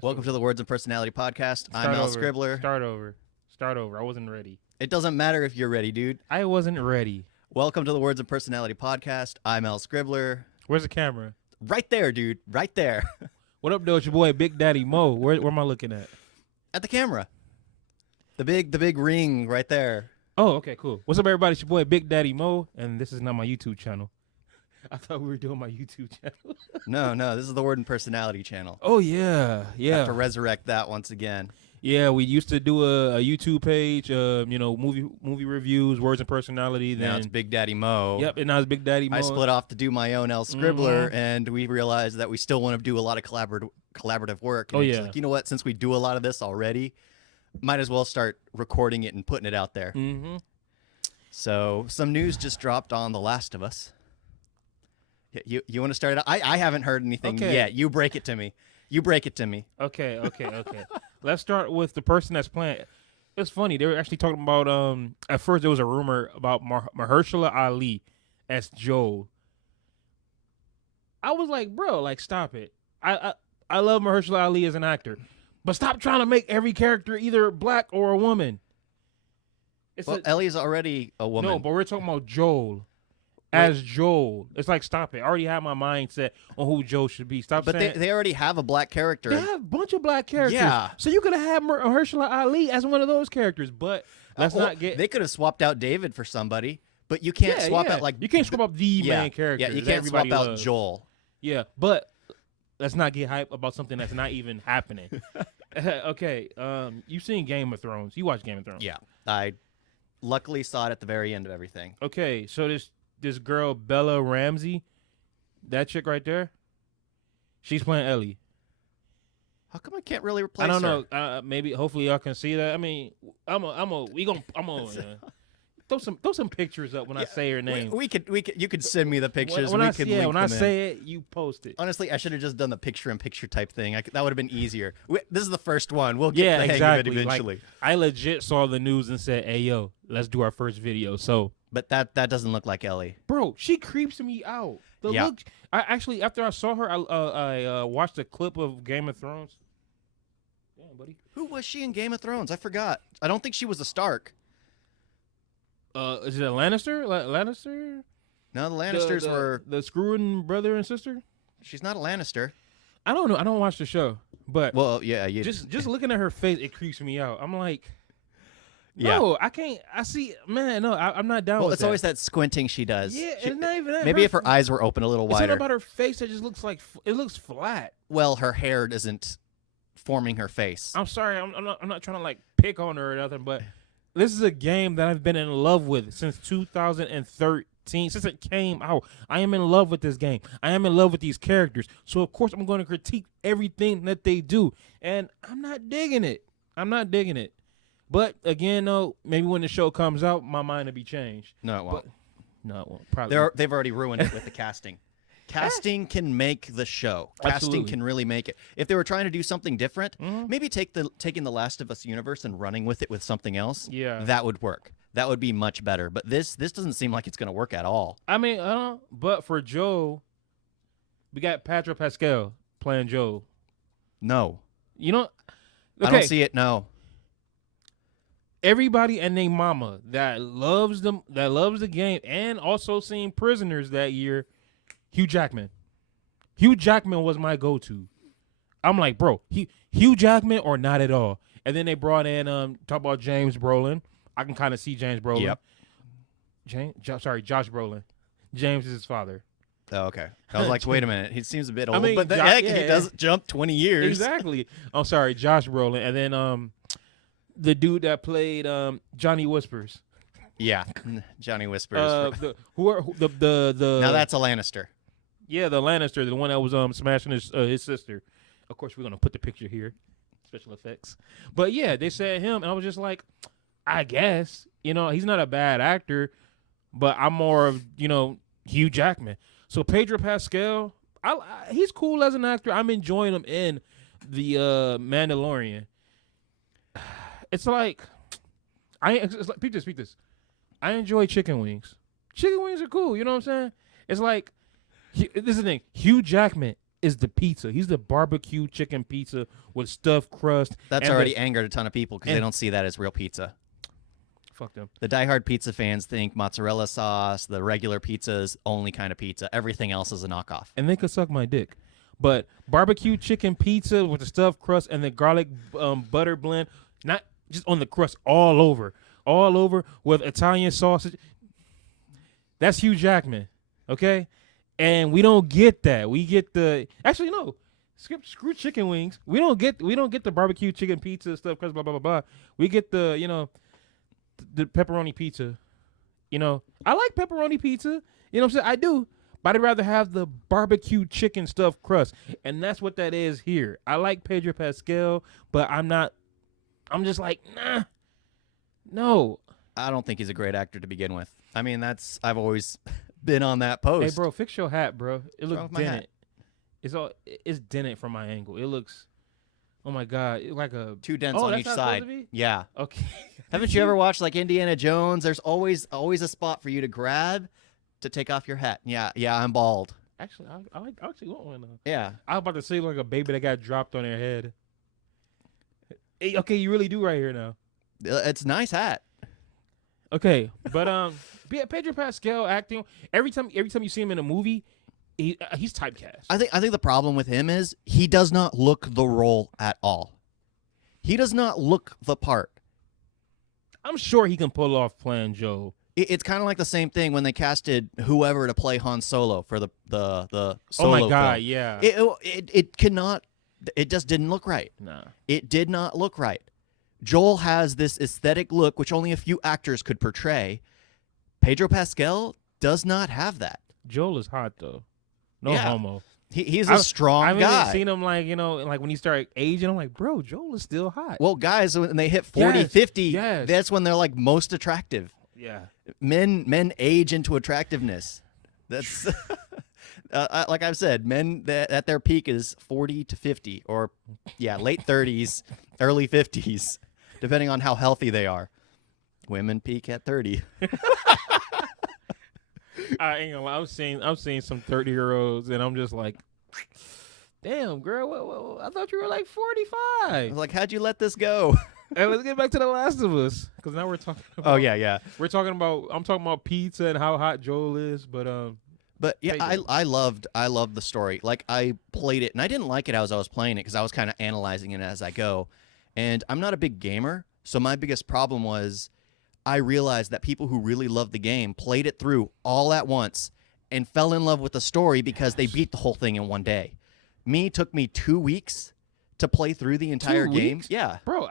Welcome to the Words and Personality Podcast. I'm EL-SCRIBBLER. Start over. I wasn't ready. It doesn't matter if you're ready, dude. I wasn't ready. Welcome to the Words and Personality Podcast. I'm EL-SCRIBBLER. Where's the camera? Right there, dude. Right there. What up, though? It's your boy Big Daddy Mo. Where am I looking at? At the camera. The big ring right there. Oh, okay, cool. What's up, everybody? It's your boy Big Daddy Mo, and this is not my YouTube channel. I thought we were doing my YouTube channel. No. This is the Word and Personality channel. Oh, yeah. Have to resurrect that once again. Yeah, we used to do a YouTube page, movie reviews, Words and Personality. Then Now it's Big Daddy Mo. Yep, and now it's Big Daddy Mo. I split off to do my own EL-SCRIBBLER, and we realized that we still want to do a lot of collaborative work. And it's like, you know what? Since we do a lot of this already, might as well start recording it and putting it out there. Mm-hmm. So some news just dropped on The Last of Us. You want to start it? I haven't heard anything yet. You break it to me. Okay. Let's start with the person that's playing. It's funny. They were actually talking about, at first there was a rumor about Mahershala Ali as Joel. I was like, bro, like, stop it. I love Mahershala Ali as an actor, but stop trying to make every character either black or a woman. Ellie's already a woman. No, but we're talking about Joel. As Joel. It's like, stop it. I already have my mindset on who Joel should be. Stop saying. But they already have a black character. They have a bunch of black characters. Yeah. So you could have had Mahershala Ali as one of those characters, but let's not get... They could have swapped out David for somebody, but you can't swap out, like... You can't swap out the main character. Yeah, you can't swap out Joel. Yeah, but let's not get hype about something that's not even happening. Okay, you've seen Game of Thrones. You watch Game of Thrones. Yeah, I luckily saw it at the very end of everything. Okay, so this girl, Bella Ramsey, that chick right there, she's playing Ellie. How come I can't really replace her? I don't know. Maybe, hopefully, y'all can see that. I mean, I'm gonna throw some pictures up when I say her name. You could send me the pictures. When I say it, you post it. Honestly, I should have just done the picture-in-picture type thing. That would have been easier. This is the first one. We'll get the hang of it eventually. Like, I legit saw the news and said, "Hey, yo, let's do our first video." So. But that doesn't look like Ellie. Bro, she creeps me out. Look, I actually, after I saw her, I watched a clip of Game of Thrones. Damn, buddy. Who was she in Game of Thrones? I forgot. I don't think she was a Stark. Is it a Lannister? Lannister? No, the Lannisters were... The screwing brother and sister? She's not a Lannister. I don't know. I don't watch the show. But well, yeah. Just looking at her face, it creeps me out. I'm like... Yeah. No, I can't. I see, man. No, I'm not down with that. Well, it's always that squinting she does. Yeah, it's not even that. Maybe if her eyes were open a little wider. It's not about her face. It just looks like it looks flat. Well, her hair isn't forming her face. I'm sorry. I'm not trying to like pick on her or nothing, but this is a game that I've been in love with since 2013. Since it came out, I am in love with this game. I am in love with these characters. So of course I'm going to critique everything that they do, and I'm not digging it. But again, though, maybe when the show comes out, my mind will be changed. No, it won't. No, it won't. Probably. They've already ruined it with the casting. Casting can make the show. Absolutely. Casting can really make it. If they were trying to do something different, maybe taking the Last of Us universe and running with it with something else. Yeah, that would work. That would be much better. But this doesn't seem like it's going to work at all. I mean, but for Joe, we got Pedro Pascal playing Joe. No, you know, I don't see it. No. Everybody and their mama that loves the game, and also seen Prisoners that year, Hugh Jackman. Hugh Jackman was my go-to. I'm like, bro, Hugh Jackman or not at all. And then they brought in talk about James Brolin. I can kind of see James Brolin. Yep. Josh Brolin. James is his father. Oh, okay. I was like, wait a minute. He seems a bit old. I mean, but he doesn't jump 20 years. Exactly. I'm sorry, Josh Brolin. And then the dude that played Johnny Whispers. Yeah, Johnny Whispers. The now that's a Lannister. Yeah, the Lannister, the one that was smashing his sister. Of course, we're gonna put the picture here, special effects. But yeah, they said him, and I was just like, I guess he's not a bad actor, but I'm more of Hugh Jackman. So Pedro Pascal, he's cool as an actor. I'm enjoying him in the Mandalorian. It's like, peep this. I enjoy chicken wings. Chicken wings are cool. You know what I'm saying? It's like, this is the thing. Hugh Jackman is the pizza. He's the barbecue chicken pizza with stuffed crust. That's already angered a ton of people because they don't see that as real pizza. Fuck them. The diehard pizza fans think mozzarella sauce, the regular pizza is only kind of pizza. Everything else is a knockoff. And they could suck my dick. But barbecue chicken pizza with the stuffed crust and the garlic butter blend, not just on the crust, all over with Italian sausage. That's Hugh Jackman, okay? And we don't get that. We get actually no, screw chicken wings. We don't get the barbecue chicken pizza stuff crust blah blah blah blah. We get the pepperoni pizza. I like pepperoni pizza. You know what I'm saying? I do. But I'd rather have the barbecue chicken stuffed crust. And that's what that is here. I like Pedro Pascal, but I'm just like, nah. No. I don't think he's a great actor to begin with. I mean, I've always been on that post. Hey, bro, fix your hat, bro. It looks dented. It's dented from my angle. It looks, oh my God, it's like a... Two dents on each side. Yeah. Okay. Haven't you ever watched like Indiana Jones? There's always a spot for you to grab to take off your hat. Yeah, I'm bald. Actually, I actually want one. Yeah. I was about to say like a baby that got dropped on their head. Hey, okay, you really do right here now. It's a nice hat. Okay, but Pedro Pascal acting every time you see him in a movie, he's typecast. I think the problem with him is he does not look the role at all. He does not look the part. I'm sure he can pull off playing Joe. It's kind of like the same thing when they casted whoever to play Han Solo for the Solo. Oh my God, film. yeah. It cannot. It just didn't look right. Nah. It did not look right. Joel has this aesthetic look which only a few actors could portray. Pedro Pascal does not have that. Joel is hot though. No homo. He's a strong guy. I haven't seen him like when he started aging. I'm like, bro, Joel is still hot. Well, guys, when they hit 40, 50, yes. That's when they're like most attractive. Yeah. Men age into attractiveness. That's like I've said, men at their peak is 40 to 50 or late 30s, early 50s, depending on how healthy they are. Women peak at 30. I ain't gonna lie. I've seen some 30-year-olds and I'm just like, damn, girl, I thought you were like 45. I was like, how'd you let this go? Hey, let's get back to The Last of Us, because now we're talking about... Oh, yeah. I'm talking about pizza and how hot Joel is, but yeah, I loved the story. Like, I played it, and I didn't like it as I was playing it, because I was kind of analyzing it as I go. And I'm not a big gamer, so my biggest problem was I realized that people who really loved the game played it through all at once and fell in love with the story because they beat the whole thing in one day. Took me 2 weeks to play through the entire game. Yeah. Bro,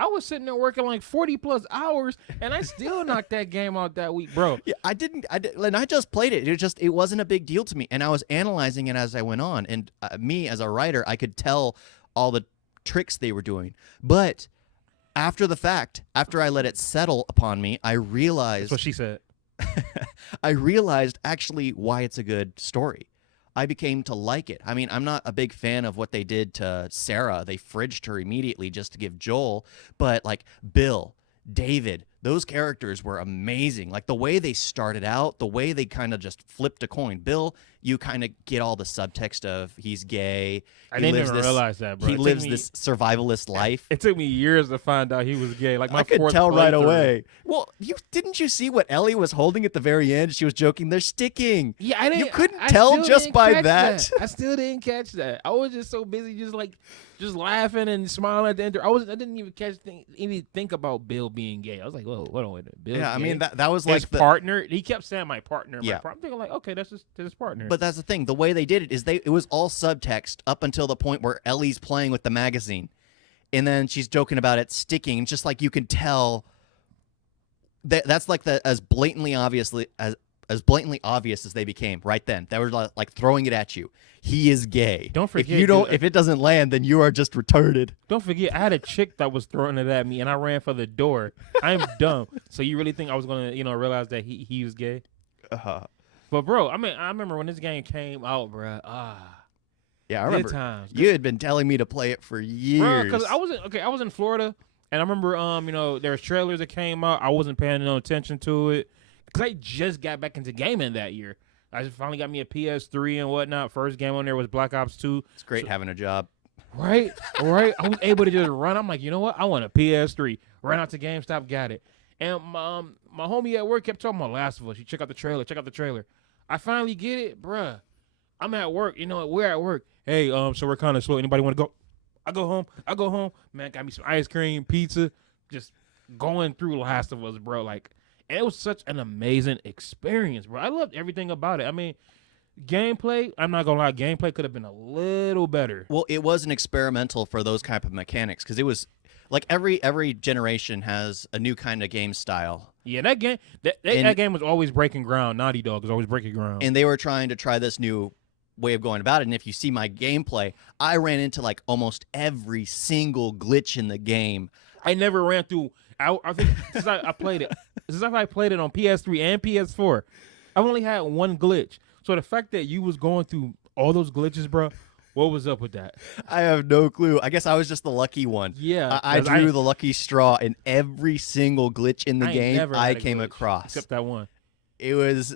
I was sitting there working like 40+ hours, and I still knocked that game out that week, bro. Yeah, I didn't, and I just played it. It wasn't a big deal to me, and I was analyzing it as I went on. And me as a writer, I could tell all the tricks they were doing. But after the fact, after I let it settle upon me, I realized. That's what she said. I realized actually why it's a good story. I became to like it. I mean, I'm not a big fan of what they did to Sarah. They fridged her immediately just to give Joel. But like Bill, David, those characters were amazing. Like the way they started out, the way they kind of just flipped a coin. Bill, you kind of get all the subtext of he's gay. I didn't even realize that, bro. He lives this survivalist life. It took me years to find out he was gay. Like I could tell right away. Well, didn't you see what Ellie was holding at the very end? She was joking, they're sticking. Yeah, I didn't. You couldn't tell just by that. I still didn't catch that. I was just so busy, just laughing and smiling at the end. I didn't even think about Bill being gay. I was like, whoa, hold on, wait a minute. Bill's gay? I mean that was his like the partner. He kept saying my partner. Yeah. I'm thinking like, okay, that's his partner. But that's the thing. The way they did it is it was all subtext up until the point where Ellie's playing with the magazine, and then she's joking about it sticking. Just like you can tell that's like as blatantly obvious as they became right then. They were like throwing it at you. He is gay. Don't forget, if it doesn't land, then you are just retarded. Don't forget, I had a chick that was throwing it at me, and I ran for the door. I'm dumb. So you really think I was gonna, realize that he was gay? But bro, I mean, I remember when this game came out, bro. Yeah, I remember. Times. You had been telling me to play it for years. Because I was in Florida, and I remember, there was trailers that came out. I wasn't paying no attention to it because I just got back into gaming that year. I just finally got me a PS3 and whatnot. First game on there was Black Ops 2. It's great having a job. Right, right. I was able to just run. I'm like, you know what? I want a PS3. Ran out to GameStop, got it. And my homie at work kept talking about Last of Us. You check out the trailer. Check out the trailer. I finally get it, bruh. I'm at work. You know, we're at work. Hey, so we're kind of slow. Anybody want to go? I go home. Man, got me some ice cream, pizza. Just going through Last of Us, bro. Like, and it was such an amazing experience, bro. I loved everything about it. I mean, gameplay, I'm not gonna lie, gameplay could have been a little better. Well, it was an experimental for those type of mechanics because it was like every generation has a new kind of game style. Yeah, that game that game was always breaking ground. Naughty Dog was always breaking ground. And they were trying to try this new way of going about it. And if you see my gameplay, I ran into like almost every single glitch in the game. I never ran through. I think since I played it, on PS3 and PS4, I've only had one glitch. So the fact that you was going through all those glitches, bro, what was up with that? I have no clue. I guess I was just the lucky one. Yeah, I drew the lucky straw in every single glitch in the game I came across. Except that one. It was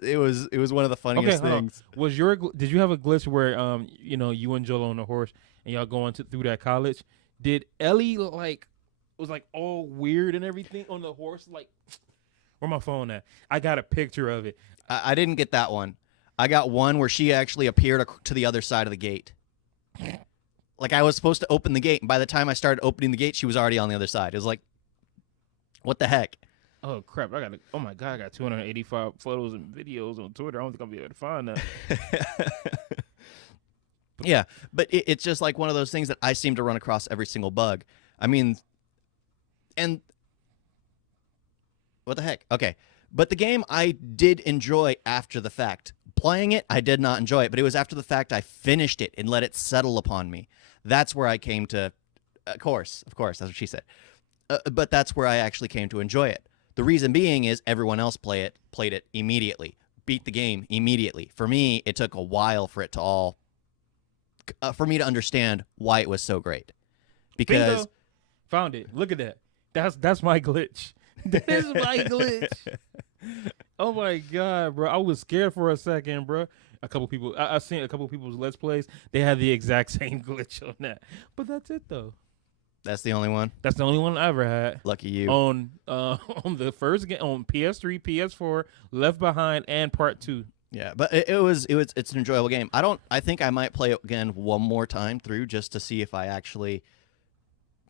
one of the funniest things. Did you have a glitch where you and Joel on the horse and y'all going through that college? Did Ellie was like all weird and everything on the horse? Like, where my phone at? I got a picture of it. I didn't get that one. I got one where she actually appeared to the other side of the gate. Like, I was supposed to open the gate, and by the time I started opening the gate, she was already on the other side. It was like, what the heck? Oh crap! Oh my god! I got 285 photos and videos on Twitter. I don't think I'll be able to find that. Yeah, but it's just like one of those things that I seem to run across every single bug. I mean, and what the heck? Okay, but the game I did enjoy after the fact. Playing it, I did not enjoy it, but it was after the fact I finished it and let it settle upon me. That's where I came to, of course, that's what she said. But that's where I actually came to enjoy it. The reason being is everyone else played it immediately, beat the game immediately. For me, it took a while for it to all, for me to understand why it was so great. Because Bingo. Found it. Look at that. That's my glitch. That is my glitch. Oh my god, bro! I was scared for a second, bro. A couple people, I seen a couple people's Let's Plays. They had the exact same glitch on that, but that's it though. That's the only one. That's the only one I ever had. Lucky you. On the first game on PS3, PS4, Left Behind, and Part 2. Yeah, but it's an enjoyable game. I think I might play it again one more time through just to see if I actually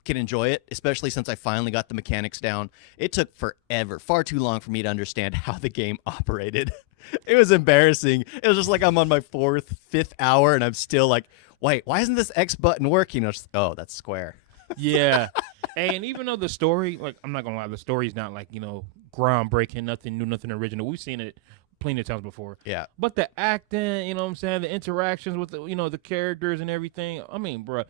can enjoy it, especially since I finally got the mechanics down. It took forever, far too long for me to understand how the game operated. It was embarrassing. It was just like I'm on my 4th, 5th hour, and I'm still like, wait, why isn't this X button working? Oh, that's square. Yeah. And even though the story, like, I'm not going to lie, the story's not like, groundbreaking, nothing new, nothing original. We've seen it plenty of times before. Yeah. But the acting, you know what I'm saying, the interactions with the characters and everything. I mean, bro,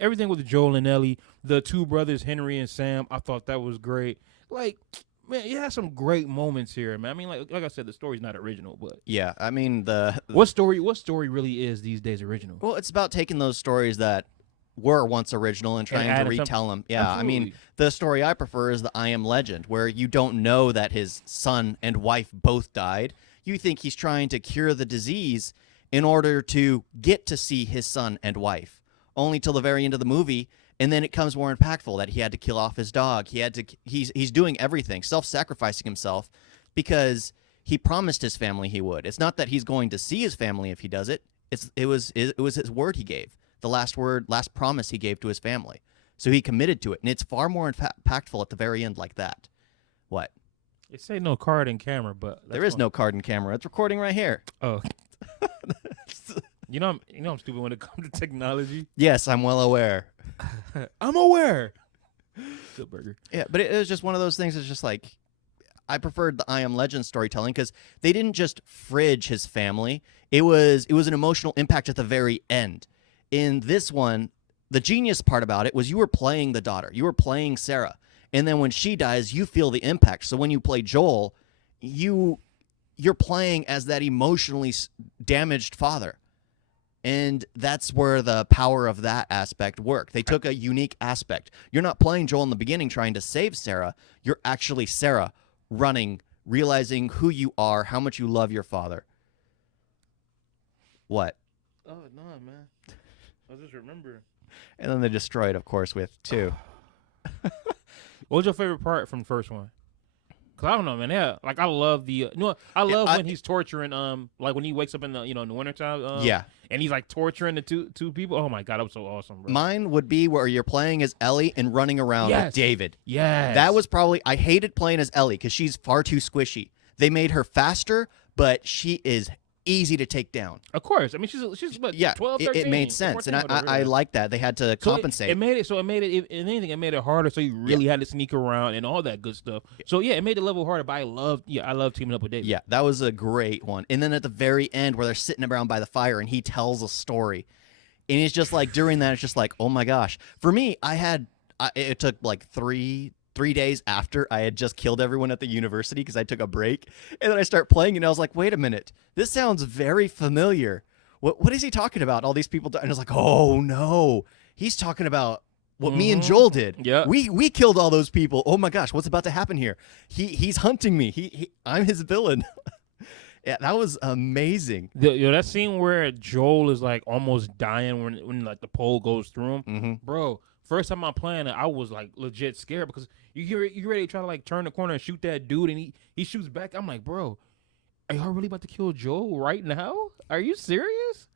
everything with Joel and Ellie, the two brothers, Henry and Sam, I thought that was great. Like, man, you had some great moments here, man. I mean, like I said, the story's not original, but yeah, I mean what story really is these days original? Well, it's about taking those stories that were once original and trying to retell them. Yeah, Absolutely. I mean, the story I prefer is the I Am Legend, where you don't know that his son and wife both died. You think he's trying to cure the disease in order to get to see his son and wife, only till the very end of the movie, and then it comes more impactful that he had to kill off his dog. He's doing everything, self-sacrificing himself, because he promised his family he would. It's not that he's going to see his family if he does it. It was his word he gave. The last promise he gave to his family. So he committed to it, and it's far more impactfful at the very end like that. What? They say no card and camera, but there is no card and camera. It's recording right here. Oh. I'm stupid when it comes to technology. Yes, I'm well aware. I'm aware. Good burger. Yeah, but it was just one of those things. It's just like, I preferred the I Am Legend storytelling because they didn't just fridge his family. It was an emotional impact at the very end. In this one, the genius part about it was you were playing the daughter. You were playing Sarah. And then when she dies, you feel the impact. So when you play Joel, you're playing as that emotionally damaged father. And that's where the power of that aspect worked. They took a unique aspect. You're not playing Joel in the beginning trying to save Sarah. You're actually Sarah running, realizing who you are, how much you love your father. What? Oh no, man. I just remember. And then they destroyed, of course, with 2. What was your favorite part from the first one? Cause I don't know, man. Yeah, like I love I love when he's torturing, like when he wakes up in the, in the wintertime, yeah, and he's like torturing the two people. Oh my god, that was so awesome, bro. Mine would be where you're playing as Ellie and running around with David. Yes, that was probably. I hated playing as Ellie because she's far too squishy. They made her faster, but she is easy to take down. Of course, I mean she's what, 12, 13, it made sense, 14, and I like that they had to compensate. It made it if anything, it made it harder. So you really had to sneak around and all that good stuff. So yeah, it made the level harder. But I love teaming up with David. Yeah, that was a great one. And then at the very end, where they're sitting around by the fire, and he tells a story, and it's just like during that, it's just like, oh my gosh. For me, it took like three days after I had just killed everyone at the university because I took a break, and then I start playing, and I was like, wait a minute, this sounds very familiar. What is he talking about? All these people, and I was like, oh no, he's talking about what me and Joel did. Yeah, we killed all those people. Oh my gosh, what's about to happen here? He's hunting me. I'm his villain. Yeah, that was amazing. That scene where Joel is like almost dying when like the pole goes through him, bro. First time I'm playing it, I was like legit scared because you ready to try to like turn the corner and shoot that dude, and he shoots back. I'm like, bro, are y'all really about to kill Joel right now? Are you serious?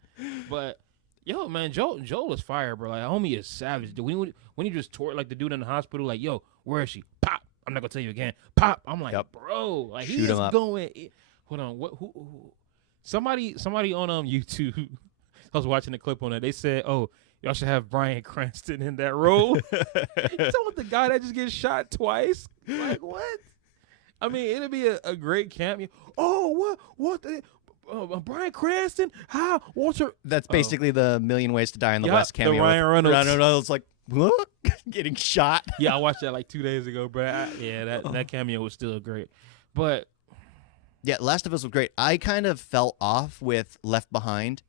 But yo, man, Joel is fire, bro. Like, homie is savage. When he just tore like the dude in the hospital, like, yo, where is she? Pop. I'm not gonna tell you again. Pop. I'm like, bro, like Shoot he is him up. going. Hold on, what? Who? Somebody on YouTube. I was watching the clip on that. They said, oh, y'all should have Bryan Cranston in that role. He's talking about the guy that just gets shot twice. Like, what? I mean, it'd be a great cameo. Oh, what? Bryan Cranston? How? Walter? That's basically the Million Ways to Die in the West cameo. The Ryan Reynolds. Ryan Reynolds, like, what? Getting shot. Yeah, I watched that like 2 days ago, bro. That cameo was still great. But yeah, Last of Us was great. I kind of fell off with Left Behind.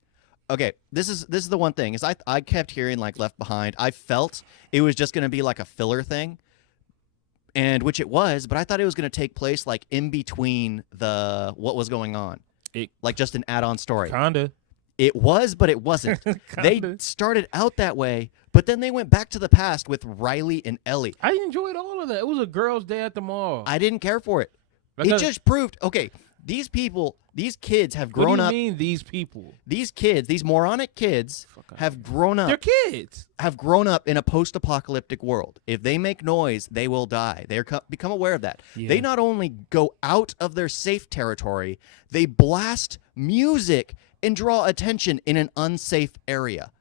Okay, this is the one thing is I kept hearing like Left Behind. I felt it was just going to be like a filler thing, and which it was, but I thought it was going to take place like in between what was going on, like just an add-on story. Kinda. It was, but it wasn't. They started out that way, but then they went back to the past with Riley and Ellie. I enjoyed all of that. It was a girls' day at the mall. I didn't care for it. It just proved, okay, these kids have grown up. What do you mean these people? These moronic kids have grown up. They're kids. Have grown up in a post-apocalyptic world. If they make noise, they will die. They become aware of that. Yeah. They not only go out of their safe territory, they blast music and draw attention in an unsafe area.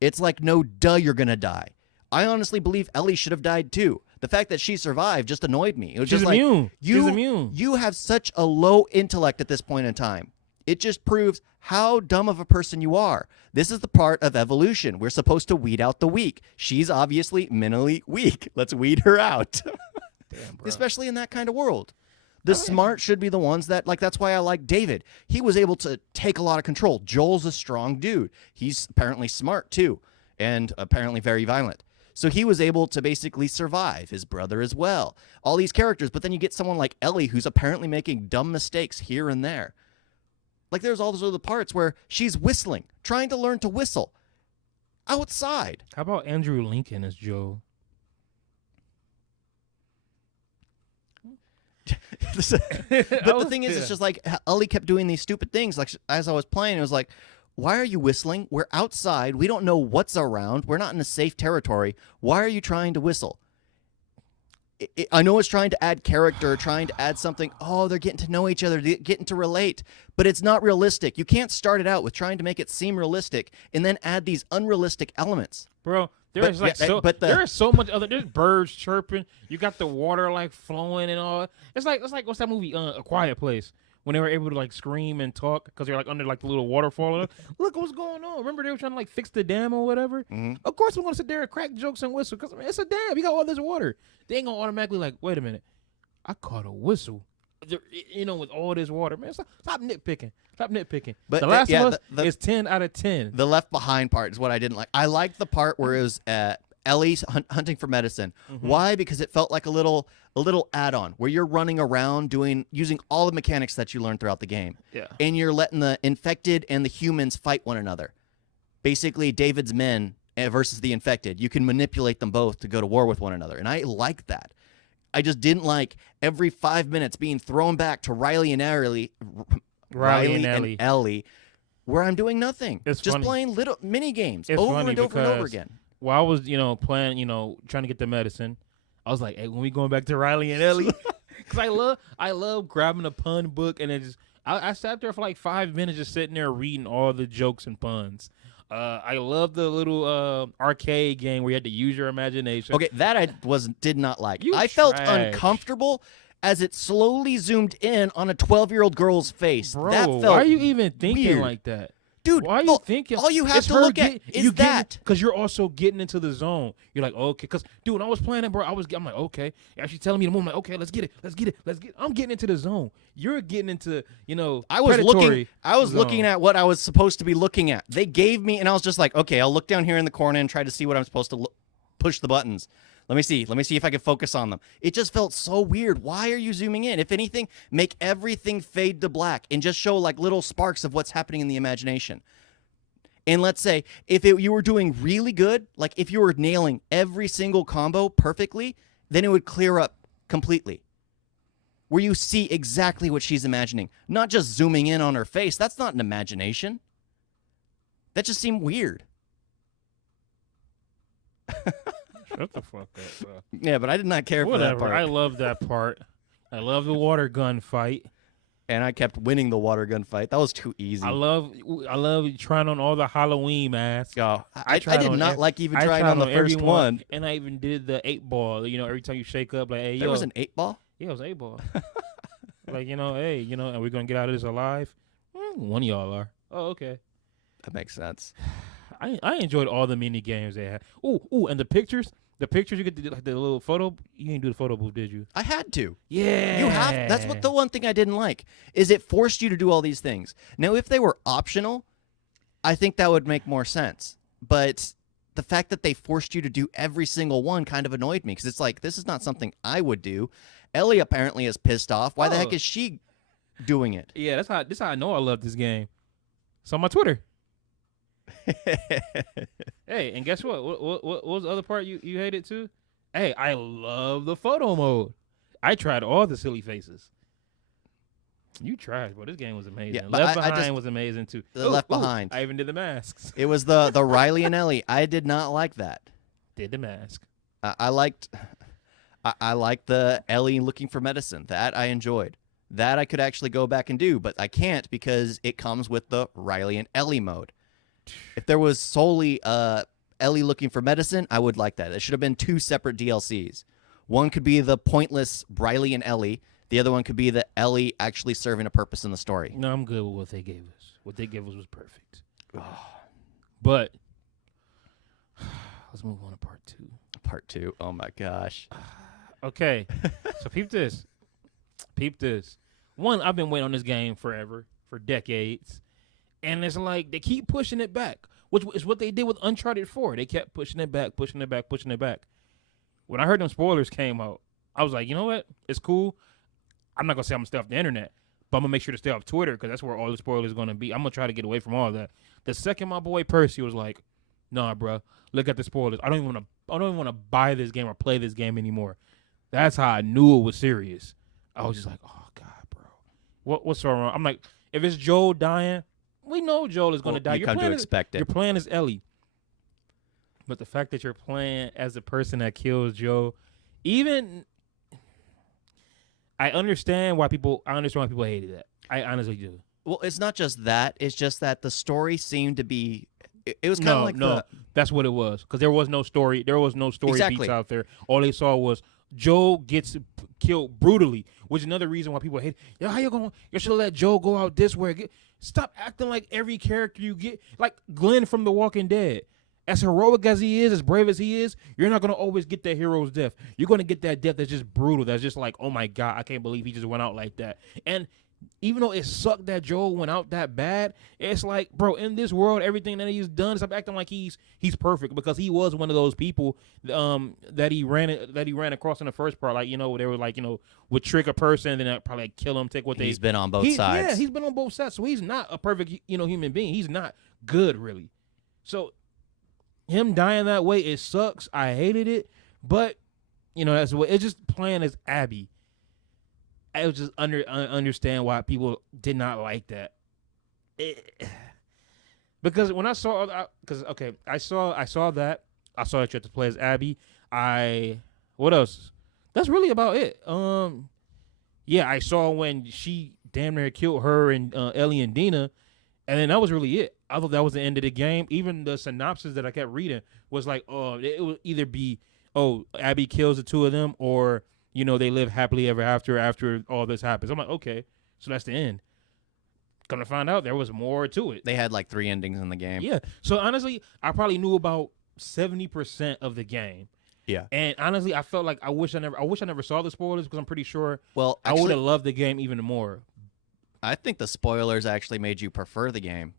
It's like, no, duh, you're going to die. I honestly believe Ellie should have died too. The fact that she survived just annoyed me. It was She's just immune. Like, She's immune. You have such a low intellect at this point in time. It just proves how dumb of a person you are. This is the part of evolution. We're supposed to weed out the weak. She's obviously mentally weak. Let's weed her out. Damn, bro. Especially in that kind of world. The smart should be the ones that, like, that's why I like David. He was able to take a lot of control. Joel's a strong dude. He's apparently smart, too, and apparently very violent. So he was able to basically survive, his brother as well. All these characters, but then you get someone like Ellie who's apparently making dumb mistakes here and there. Like there's all those other parts where she's whistling, trying to learn to whistle outside. How about Andrew Lincoln as Joe? But the thing is, it's just like Ellie kept doing these stupid things. Like as I was playing, it was like, why are you whistling? We're outside. We don't know what's around. We're not in a safe territory. Why are you trying to whistle? I know it's trying to add character, trying to add something. Oh, they're getting to know each other, getting to relate. But it's not realistic. You can't start it out with trying to make it seem realistic and then add these unrealistic elements. Bro, there's there's so much other. There's birds chirping. You got the water like flowing and all. It's like what's that movie? A Quiet Place. When they were able to like scream and talk because they're like under like the little waterfall. Look what's going on. Remember they were trying to like fix the dam or whatever. Mm-hmm. Of course we're gonna sit there and crack jokes and whistle because it's a dam. You got all this water. They ain't gonna automatically like, wait a minute, I caught a whistle. You know, with all this water, man. Stop nitpicking. Stop nitpicking. But The Last of Us is 10 out of 10. The Left Behind part is what I didn't like. I liked the part where it was Ellie's hunting for medicine. Why? Because it felt like a little add-on where you're running around using all the mechanics that you learned throughout the game. Yeah. And you're letting the infected and the humans fight one another. Basically, David's men versus the infected. You can manipulate them both to go to war with one another. And I like that. I just didn't like every 5 minutes being thrown back to Riley and Ellie, where I'm doing nothing. It's just funny. playing little mini games It's over funny and over and over because again. While I was, playing, trying to get the medicine, I was like, hey, when we going back to Riley and Ellie? Because I love grabbing a pun book and I sat there for like 5 minutes just sitting there reading all the jokes and puns. I love the little arcade game where you had to use your imagination. Okay, that I did not like. You I felt trash. uncomfortable as it slowly zoomed in on a 12-year-old girl's face. Bro, that felt why are you even thinking weird. like that? Dude, why are you thinking? all you have it's to her look at is that. Because you're also getting into the zone. You're like, okay. Because, dude, when I was playing it, bro, I'm like, okay. You're actually telling me to move. I'm like, okay, let's get it. I'm getting into the zone. You're getting into, I was zone. looking at what I was supposed to be looking at. They gave me, and I was just like, okay, I'll look down here in the corner and try to see what I'm supposed to push the buttons. Let me see if I can focus on them. It just felt so weird. Why are you zooming in? If anything, make everything fade to black and just show like little sparks of what's happening in the imagination. And let's say if you were doing really good, like if you were nailing every single combo perfectly, then it would clear up completely. Where you see exactly what she's imagining, not just zooming in on her face. That's not an imagination. That just seemed weird. Shut the fuck up, bro. Yeah, but I did not care for that part. I love that part. I love the water gun fight. And I kept winning the water gun fight. That was too easy. I love trying on all the Halloween masks. Oh, I did not like even trying on the first one. And I even did the 8-ball. Every time you shake up, like, hey, there was an 8-ball? Yeah, it was 8-ball. like, hey, are we going to get out of this alive? One of y'all are. Oh, okay. That makes sense. I enjoyed all the mini games they had. Ooh, and the pictures. The pictures you get to do, like the little photo. You didn't do the photo booth, did you? I had to. Yeah. You have. That's what the one thing I didn't like is it forced you to do all these things. Now, if they were optional, I think that would make more sense. But the fact that they forced you to do every single one kind of annoyed me because it's like this is not something I would do. Ellie apparently is pissed off. Why the heck is she doing it? Yeah, this how I know I love this game. It's on my Twitter. Hey, and guess what? What was the other part you hated too? Hey, I love the photo mode. I tried all the silly faces. You tried, but this game was amazing. Yeah, Left Behind was amazing too. Left Behind. I even did the masks. It was the Riley and Ellie. I did not like that. Did the mask. I liked the Ellie looking for medicine. That I enjoyed. That I could actually go back and do, but I can't because it comes with the Riley and Ellie mode. If there was solely Ellie looking for medicine, I would like that. It should have been 2 separate DLCs. One could be the pointless Riley and Ellie. The other one could be the Ellie actually serving a purpose in the story. No, I'm good with what they gave us. What they gave us was perfect. But let's move on to part 2. Part 2. Oh my gosh. Okay. So peep this. One, I've been waiting on this game forever, for decades. And it's like they keep pushing it back, which is what they did with Uncharted 4. They kept pushing it back. When I heard them spoilers came out, I was like, you know what? It's cool. I'm not going to say I'm going to stay off the internet, but I'm going to make sure to stay off Twitter because that's where all the spoilers are going to be. I'm going to try to get away from all that. The second my boy Percy was like, nah, bro, look at the spoilers. I don't even want to buy this game or play this game anymore. That's how I knew it was serious. I was just like, oh, God, bro. What's so wrong? I'm like, if it's Joel dying, we know Joel is going to die. You come to expect it. Your plan is Ellie. But the fact that you're playing as the person that kills Joel, even I understand why people hated that. I honestly do. Well, it's not just that. It's just that the story seemed to be. It was kind of like that's what it was because there was no story. There was no story beats out there. All they saw was Joel gets killed brutally, which is another reason why people hate. Yo, how you should have let Joel go out this way. Stop acting like every character you get, like Glenn from The Walking Dead. As heroic as he is, as brave as he is, you're not going to always get that hero's death. You're going to get that death that's just brutal, that's just like, oh my God, I can't believe he just went out like that. And even though it sucked that Joel went out that bad, it's like, bro, in this world, everything that he's done, stop acting like he's perfect, because he was one of those people that he ran across in the first part. Like, they were like, would trick a person and then probably like, kill him, take what He's been on both sides. Yeah, he's been on both sides. So he's not a perfect, human being. He's not good, really. So him dying that way, it sucks. I hated it. But, that's what it's just playing as Abby. I was just understand why people did not like that. Because when I saw, I saw that you had to play as Abby. What else? That's really about it. Yeah, I saw when she damn near killed her and Ellie and Dina, and then that was really it. I thought that was the end of the game. Even the synopsis that I kept reading was like, it would either be, Abby kills the two of them, or they live happily ever after all this happens. I'm like, okay, so that's the end. Come to find out, there was more to it. They had like 3 endings in the game. Yeah. So honestly, I probably knew about 70% of the game. Yeah. And honestly, I felt like I wish I never saw the spoilers, because I'm pretty sure Well, I would have loved the game even more. I think the spoilers actually made you prefer the game.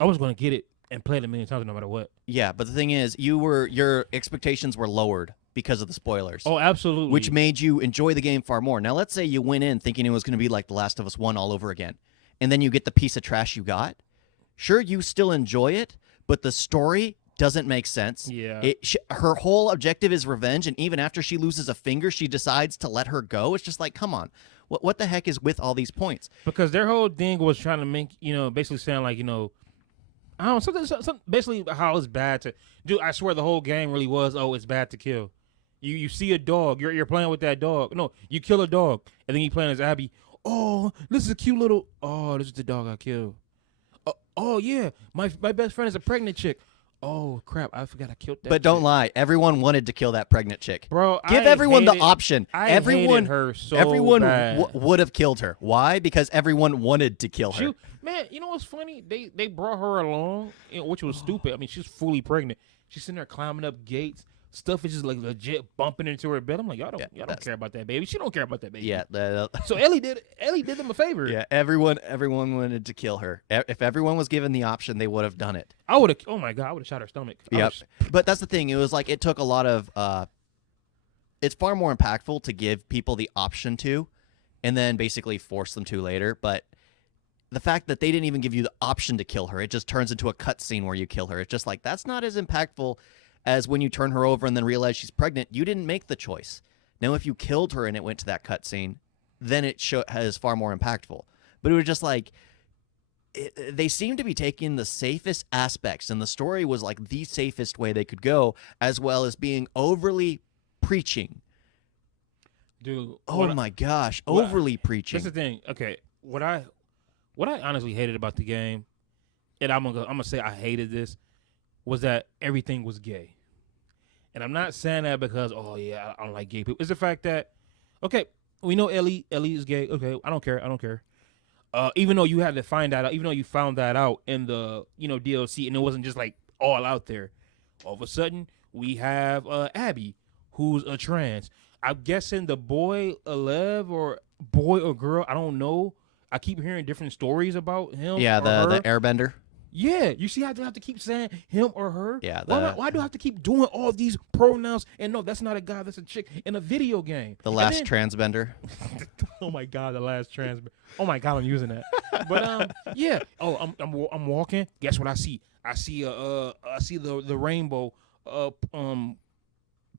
I was going to get it and play it a million times no matter what. Yeah, but the thing is, your expectations were lowered because of the spoilers. Oh, absolutely. Which made you enjoy the game far more. Now, let's say you went in thinking it was going to be like The Last of Us 1 all over again, and then you get the piece of trash you got. Sure, you still enjoy it, but the story doesn't make sense. Yeah. Her whole objective is revenge, and even after she loses a finger, she decides to let her go. It's just like, come on. What the heck is with all these points? Because their whole thing was trying to make, basically saying like, I don't know, something basically how it's bad to do. I swear the whole game really was, it's bad to kill. You see a dog, you're playing with that dog. No, you kill a dog, and then you playing as Abby. Oh, this is a cute little. Oh, this is the dog I killed. Oh yeah, my best friend is a pregnant chick. Oh crap, I forgot I killed that. But don't lie, everyone wanted to kill that pregnant chick. Bro, give everyone the option. Everyone hated her so bad. Would have killed her. Why? Because everyone wanted to kill her. Man, you know what's funny? They brought her along, which was stupid. I mean, she's fully pregnant. She's sitting there climbing up gates. Stuff is just like legit bumping into her bed. I'm like, y'all don't care about that baby. She don't care about that baby. Yeah. So Ellie did them a favor. Yeah, everyone wanted to kill her. If everyone was given the option, they would have done it. I would have. Oh my god, I would have shot her stomach. Yep. But that's the thing. It was like it took a lot of. It's far more impactful to give people the option to, and then basically force them to later. But the fact that they didn't even give you the option to kill her, it just turns into a cutscene where you kill her. It's just like that's not as impactful as when you turn her over and then realize she's pregnant. You didn't make the choice. Now, if you killed her and it went to that cutscene, then it is far more impactful. But it was just like, they seemed to be taking the safest aspects, and the story was like the safest way they could go, as well as being overly preaching. Dude. Oh my gosh, overly preaching. That's the thing. Okay, what I honestly hated about the game, and I'm gonna say I hated this, was that everything was gay. And I'm not saying that because, I don't like gay people. It's the fact that, okay, we know Ellie is gay. Okay, I don't care. Even though you had to find that out, even though you found that out in the, DLC, and it wasn't just like all out there. All of a sudden, we have Abby, who's a trans. I'm guessing the boy or girl, I don't know. I keep hearing different stories about him. Yeah, or the her. airbender. Yeah, you see how I have to keep saying him or her? Yeah. Why do I have to keep doing all these pronouns? And no, that's not a guy, that's a chick in a video game. The last transbender. Oh my god, the last transbender. Oh my god, I'm using that. But yeah. Oh, I'm walking. Guess what I see? I see the rainbow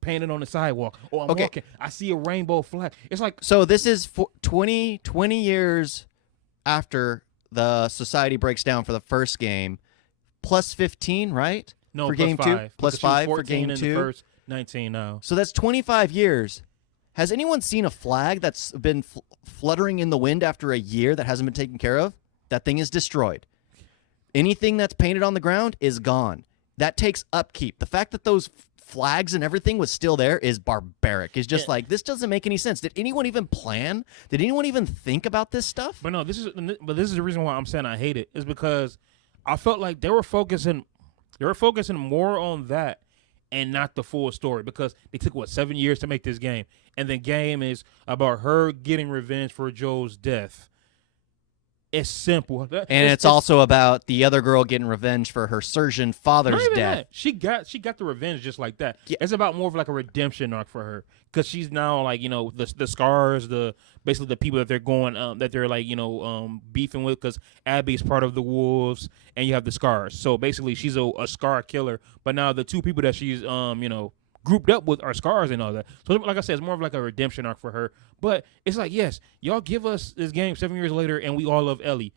painted on the sidewalk. Oh, I'm walking. I see a rainbow flag. It's like, so this is 20 years after the society breaks down for the first game, plus 15, right? No, for plus game 5. two, plus 5 for game 2. The first 19 now. So that's 25 years. Has anyone seen a flag that's been fluttering in the wind after a year that hasn't been taken care of? That thing is destroyed. Anything that's painted on the ground is gone. That takes upkeep. The fact that those flags and everything was still there is barbaric. It's just like, this doesn't make any sense. Did anyone even plan? Did anyone even think about this stuff? But no, this is the reason why I'm saying I hate it, is because I felt like they were focusing more on that and not the full story, because they took 7 years to make this game, and the game is about her getting revenge for Joel's death. It's simple. And it's also about the other girl getting revenge for her surgeon father's death. That. She got the revenge just like that. Yeah. It's about more of like a redemption arc for her because she's now like the scars, basically the people that they're going that they're like beefing with because Abby's part of the wolves and you have the scars. So basically she's a scar killer, but now the two people that she's grouped up with are scars and all that. So like I said, it's more of like a redemption arc for her. But it's like, yes, y'all give us this game 7 years later and we all love Ellie.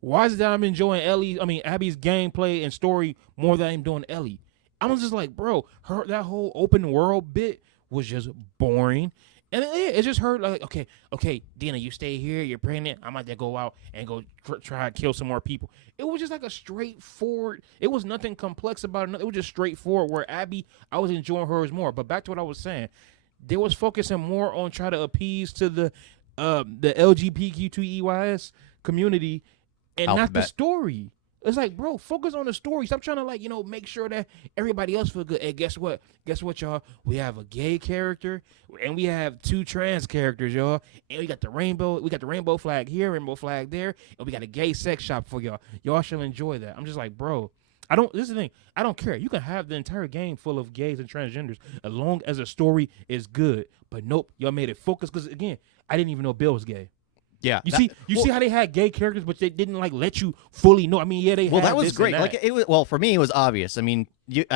Why is it that I'm enjoying Abby's gameplay and story more than I'm doing Ellie? I'm just like, bro, that whole open world bit was just boring. And it's just her like, okay, Dina, you stay here, you're pregnant, I'm about to go out and go try to kill some more people. It was just like a straightforward, it was nothing complex about it. It was just straightforward where Abby, I was enjoying hers more. But back to what I was saying, they was focusing more on trying to appease to the LGBTQ2EYS community and not the story. It's like, bro, focus on the story. Stop trying to make sure that everybody else feel good. And guess what? Guess what, y'all? We have a gay character and we have 2 trans characters, y'all. And we got the rainbow flag here, rainbow flag there, and we got a gay sex shop for y'all. Y'all should enjoy that. I'm just like, bro, this is the thing. I don't care. You can have the entire game full of gays and transgenders as long as the story is good. But nope, y'all made it focus because again, I didn't even know Bill was gay. Yeah, you see how they had gay characters, but they didn't let you fully know. I mean, yeah, that was great. Like it was. Well, for me, it was obvious. I mean, it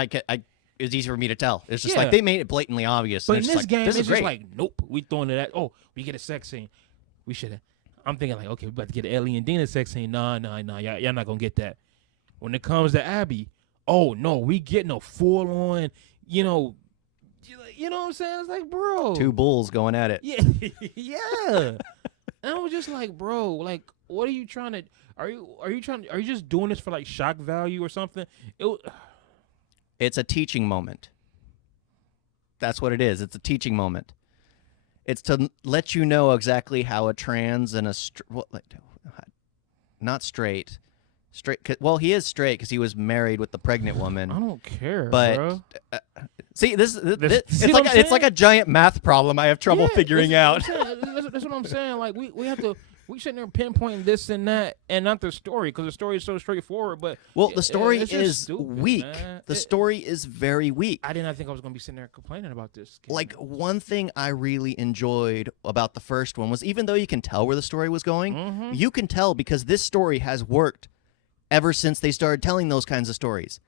was easy for me to tell. It's just like they made it blatantly obvious. But in this game, it's just like, nope, we throwing it at. Oh, we get a sex scene. We should have. I'm thinking like, okay, we about to get an Ellie and Dina sex scene. Nah, y'all not gonna get that. When it comes to Abby, oh no, we getting a full on, you know what I'm saying? It's like, bro, 2 bulls going at it. Yeah, yeah. And I was just like, bro, like, what are you trying to? Are you just doing this for like shock value or something? It's a teaching moment. That's what it is. It's a teaching moment. It's to let you know exactly how a trans and not straight. Well, he is straight because he was married with the pregnant woman. I don't care, but bro. See, it's like a giant math problem. I have trouble figuring out. That's what I'm saying. Like we sitting there pinpointing this and that, and not the story because the story is so straightforward. But the story is stupid, weak. Man. The story is very weak. I did not think I was going to be sitting there complaining about this game. Like one thing I really enjoyed about the first one was even though you can tell where the story was going, you can tell because this story has worked ever since they started telling those kinds of stories.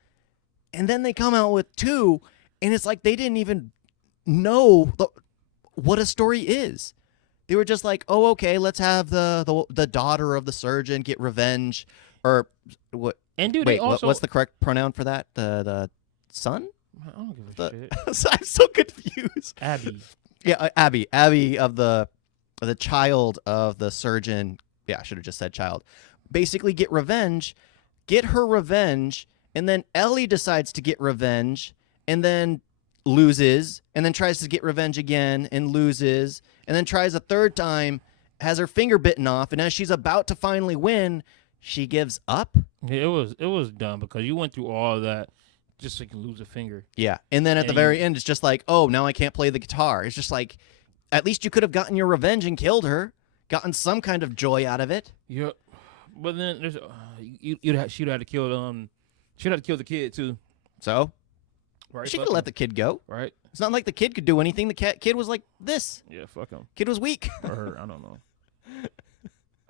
And then they come out with 2, and it's like they didn't even know what a story is. They were just like, oh, okay, let's have the daughter of the surgeon get revenge, or what? And dude, wait, what's the correct pronoun for that? The son? I don't give a shit. I'm so confused. Abby. Yeah, Abby of the child of the surgeon. Yeah, I should have just said child. Basically, get her revenge, and then Ellie decides to get revenge, and then loses, and then tries to get revenge again and loses, and then tries a 3rd time, has her finger bitten off, and as she's about to finally win, she gives up. It was dumb because you went through all of that just so you can lose a finger. Yeah, and then at the very end, it's just like, oh, now I can't play the guitar. It's just like, at least you could have gotten your revenge and killed her, gotten some kind of joy out of it. Yeah, but then there's she'd have to kill the kid too. So. Right, she could let the kid go. Right. It's not like the kid could do anything. The kid was like this. Yeah, fuck him. Kid was weak. Or her, I don't know.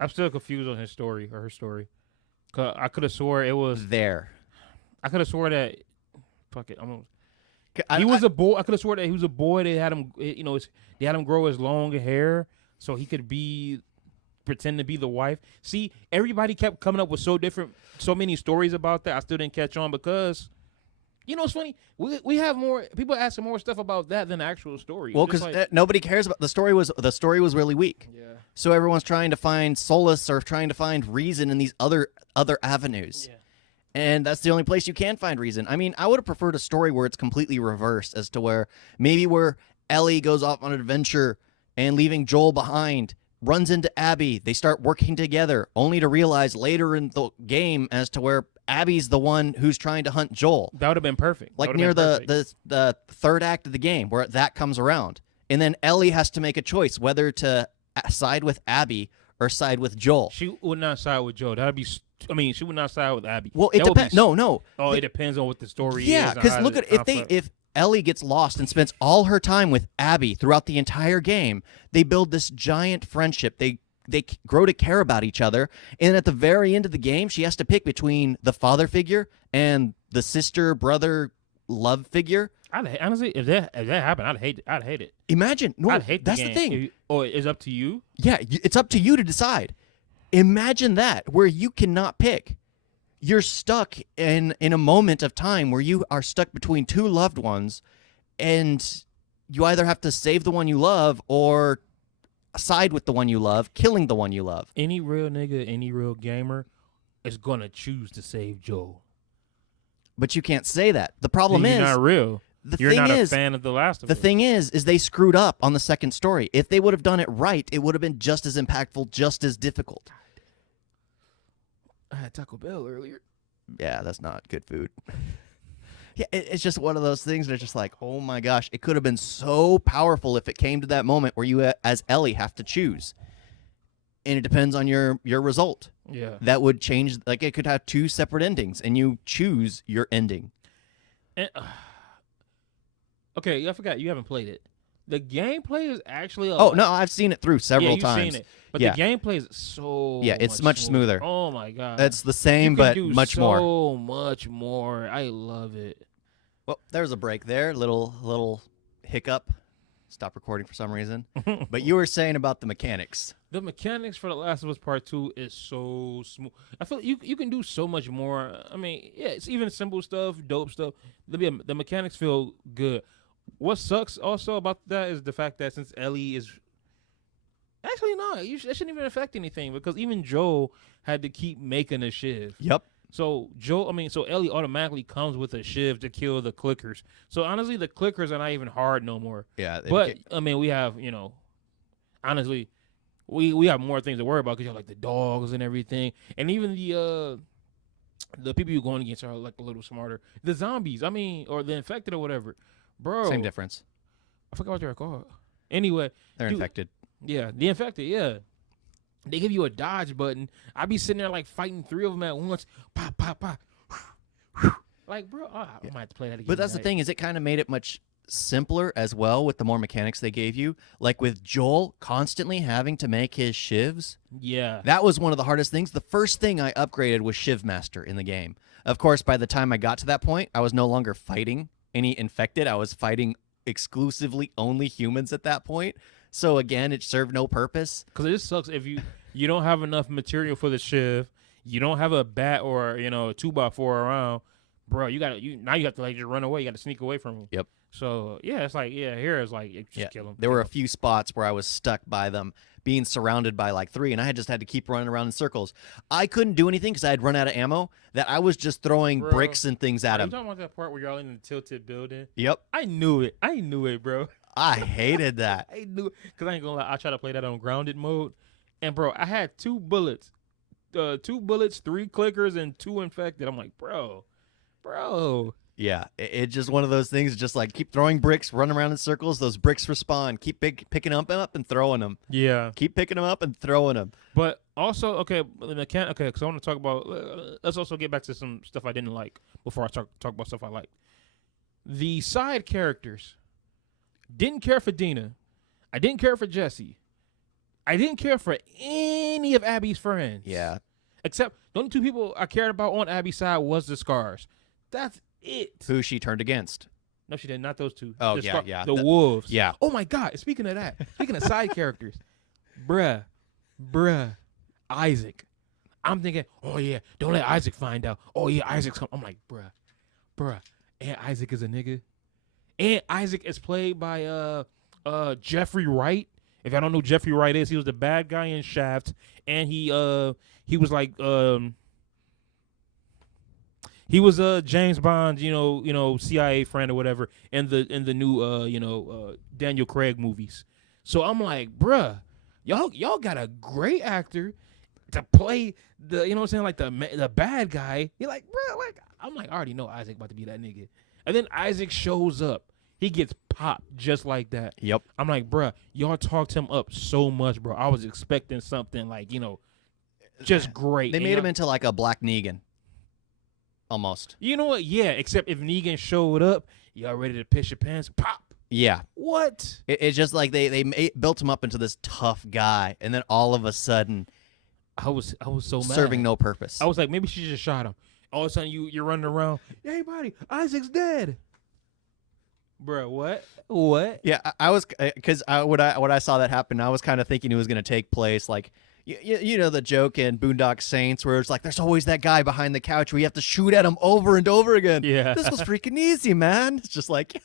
I'm still confused on his story or her story. Cause I could have swore it was there. I could have swore that. Fuck it. He was a boy. I could have swore that he was a boy. They had him. They had him grow his long hair so he could pretend to be the wife. See, everybody kept coming up with so many stories about that. I still didn't catch on because. You know what's funny? We have more people asking more stuff about that than the actual story. Well, because nobody cares about the story. The story was really weak. Yeah. So everyone's trying to find solace or trying to find reason in these other avenues. Yeah. And that's the only place you can find reason. I mean, I would have preferred a story where it's completely reversed as to where Ellie goes off on an adventure and leaving Joel behind, runs into Abby. They start working together, only to realize later in the game as to where Abby's the one who's trying to hunt Joel. That would have been perfect. Like near the 3rd act of the game where that comes around. And then Ellie has to make a choice whether to side with Abby or side with Joel? She would not side with Joel. That'd be. She would not side with Abby. Well, it depends. No. Oh, it depends on what the story is. Yeah, because look at if Ellie gets lost and spends all her time with Abby throughout the entire game, they build this giant friendship. They grow to care about each other, and at the very end of the game, she has to pick between the father figure and the sister brother love figure. Honestly, if that happened, I'd hate it. Imagine, no, I'd hate that's the the game. thing. It's up to you. Yeah, it's up to you to decide. Imagine that, where you cannot pick. You're stuck in a moment of time where you are stuck between two loved ones, and you either have to save the one you love or side with the one you love, killing the one you love. Any real nigga, any real gamer is gonna choose to save Joel. But you can't say that. The problem is you're not real. You're not a fan of The Last of Us. The thing is they screwed up on the second story. If they would have done it right, it would have been just as impactful, just as difficult. I had Taco Bell earlier. Yeah, that's not good food. Yeah, it's just one of those things that are just like, oh my gosh, it could have been so powerful if it came to that moment where you, as Ellie, have to choose. And it depends on your result. Yeah. That would change, like it could have two separate endings, and you choose your ending. And, okay, I forgot, you haven't played it. The gameplay is actually no, I've seen it through several times. You've seen it. But the gameplay is so it's much smoother. Oh my god. It's the same but much more. So much more. I love it. Well, there's a break there, little hiccup. Stop recording for some reason. But you were saying about the mechanics. The mechanics for The Last of Us Part 2 is so smooth. I feel like you can do so much more. I mean, yeah, it's even simple stuff, dope stuff. The mechanics feel good. What sucks also about that is the fact that since Ellie is actually not, that shouldn't even affect anything because even Joel had to keep making a shiv. Yep. So Ellie automatically comes with a shiv to kill the clickers. So honestly, the clickers are not even hard no more. Yeah. But I mean, we have honestly, we have more things to worry about because you have like the dogs and everything, and even the people you're going against are like a little smarter. The zombies, I mean, or the infected or whatever. Bro, same difference. I forgot what they're called. Anyway, they're infected. Yeah, the infected. Yeah, they give you a dodge button. I be sitting there like fighting three of them at once. Pop, pop, pop. Like, bro, I might have to play that again. But that's tonight. the thing is, it kind of made it much simpler as well with the more mechanics they gave you. Like with Joel constantly having to make his shivs. Yeah, that was one of the hardest things. The first thing I upgraded was Shiv Master in the game. Of course, by the time I got to that point, I was no longer fighting any infected. I was fighting exclusively only humans at that point. So again, it served no purpose. Because it just sucks if you don't have enough material for the shiv, you don't have a bat or a 2x4 around, bro. You have to like just run away. You got to sneak away from them. Yep. So yeah, it's like here it's like just kill them. There were a few spots where I was stuck by them, being surrounded by like three, and I just had to keep running around in circles. I couldn't do anything because I had run out of ammo. That I was just throwing bricks and things at them. You talking about that part where y'all in the tilted building? Yep. I knew it, bro. I hated that. I knew it because I ain't gonna lie. I tried to play that on grounded mode, and bro, I had 2 bullets, 3 clickers, and 2 infected. I'm like, bro. Yeah, it's just one of those things. Just like keep throwing bricks, run around in circles. Those bricks respawn. Keep picking them up and throwing them. Yeah. Keep picking them up and throwing them. But also, okay, because I want to talk about. Let's also get back to some stuff I didn't like before I talk about stuff I like. The side characters. Didn't care for Dina. I didn't care for Jesse. I didn't care for any of Abby's friends. Yeah. Except the only 2 people I cared about on Abby's side was the Scars. That's it. Who she turned against. No, she did not. Those 2. Oh, yeah. The wolves. Yeah. Oh, my God. Speaking of that, speaking of side characters, bruh, Isaac. I'm thinking, oh, yeah, don't let Isaac find out. Oh, yeah, Isaac's coming. I'm like, bruh, and Isaac is a nigga. And Isaac is played by Jeffrey Wright. If I don't know who Jeffrey Wright is, he was the bad guy in Shaft, and he was like he was James Bond, CIA friend or whatever in the new Daniel Craig movies. So I'm like, bruh, y'all got a great actor to play the like the bad guy. You're like, bruh, like I'm like I already know Isaac about to be that nigga. And then Isaac shows up. he gets popped just like that. Yep. I'm like, bruh, y'all talked him up so much, bro. I was expecting something like, just great. They made him into like a Black Negan. Almost. You know what? Yeah, except if Negan showed up, y'all ready to piss your pants? Pop. Yeah. What? It's just like they built him up into this tough guy, and then all of a sudden, I was so mad. Serving no purpose. I was like, maybe she just shot him. All of a sudden, you're running around. Hey, buddy, Isaac's dead. Bro, what? What? Yeah, I was because when I saw that happen, I was kind of thinking it was going to take place like you know the joke in Boondock Saints where it's like there's always that guy behind the couch where you have to shoot at him over and over again. Yeah, this was freaking easy, man. It's just like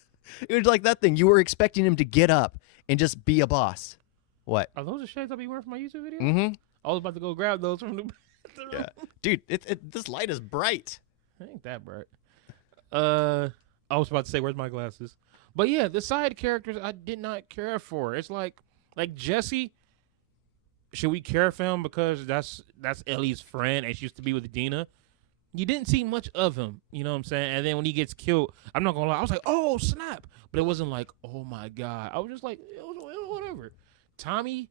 it was like that thing. You were expecting him to get up and just be a boss. What? Are those the shades I'll be wearing for my YouTube video? Mm-hmm. I was about to go grab those from the yeah, dude. This light is bright. It ain't that bright. I was about to say, where's my glasses? But yeah, the side characters I did not care for. It's like Jesse. Should we care for him because that's Ellie's friend and she used to be with Dina? You didn't see much of him, you know what I'm saying? And then when he gets killed, I'm not gonna lie, I was like, oh snap! But it wasn't like, oh my god. I was just like, it was whatever. Tommy.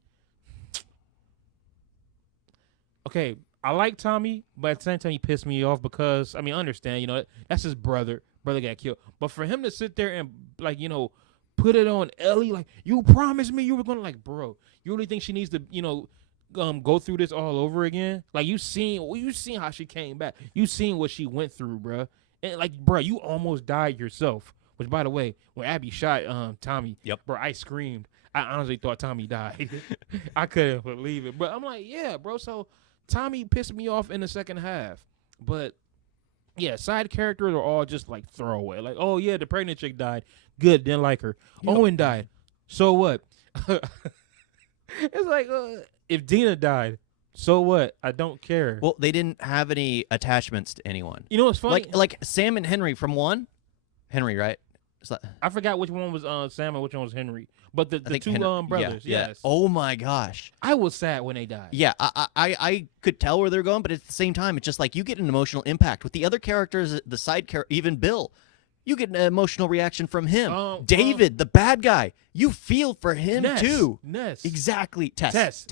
Okay, I like Tommy, but at the same time he pissed me off because I understand, that's his brother. Brother got killed. But for him to sit there and put it on Ellie, like, you promised me you were gonna, like, bro, you really think she needs to, go through this all over again? Like, you seen how she came back. You seen what she went through, bro. And like, bro, you almost died yourself. Which, by the way, when Abby shot Tommy, yep, bro, I screamed. I honestly thought Tommy died. I couldn't believe it. But I'm like, yeah, bro. So Tommy pissed me off in the second half. But yeah, side characters are all just like throwaway. Like, oh yeah, the pregnant chick died. Good, didn't like her. Yep. Owen died. So what? It's like if Dina died, so what? I don't care. Well, they didn't have any attachments to anyone. You know what's funny? Like Sam and Henry from one. Henry, right? I forgot which one was Sam and which one was Henry. But the two brothers, yeah. Yes. Oh my gosh. I was sad when they died. Yeah, I could tell where they're going, but at the same time, it's just like you get an emotional impact. With the other characters, the side character, even Bill, you get an emotional reaction from him. David, the bad guy, you feel for him too. Ness. Exactly. Tess.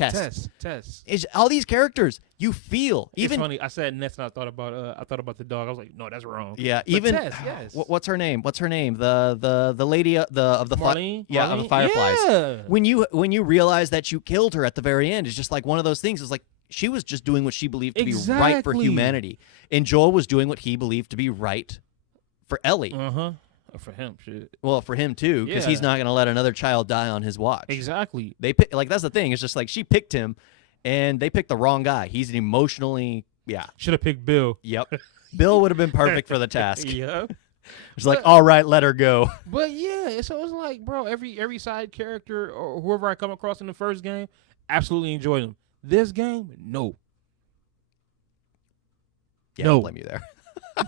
All these characters, you feel. It's funny. I said Ness and I thought about the dog. I was like, no, that's wrong. Yeah, but even Tess, yes. What's her name? The lady of the Marlene? Marlene? Of the Fireflies. Yeah. When you realize that you killed her at the very end, it's just like one of those things. It's like she was just doing what she believed to be right for humanity, and Joel was doing what he believed to be right for Ellie. For him, shit. Well, for him too, because he's not gonna let another child die on his watch. Exactly. They that's the thing. It's just like she picked him, and they picked the wrong guy. He's an emotionally should have picked Bill. Yep. Bill would have been perfect for the task. Yeah. It's like, all right, let her go. But yeah, so it's like, bro, every side character or whoever I come across in the first game, absolutely enjoyed them. This game, no. Yeah, I don't blame you there.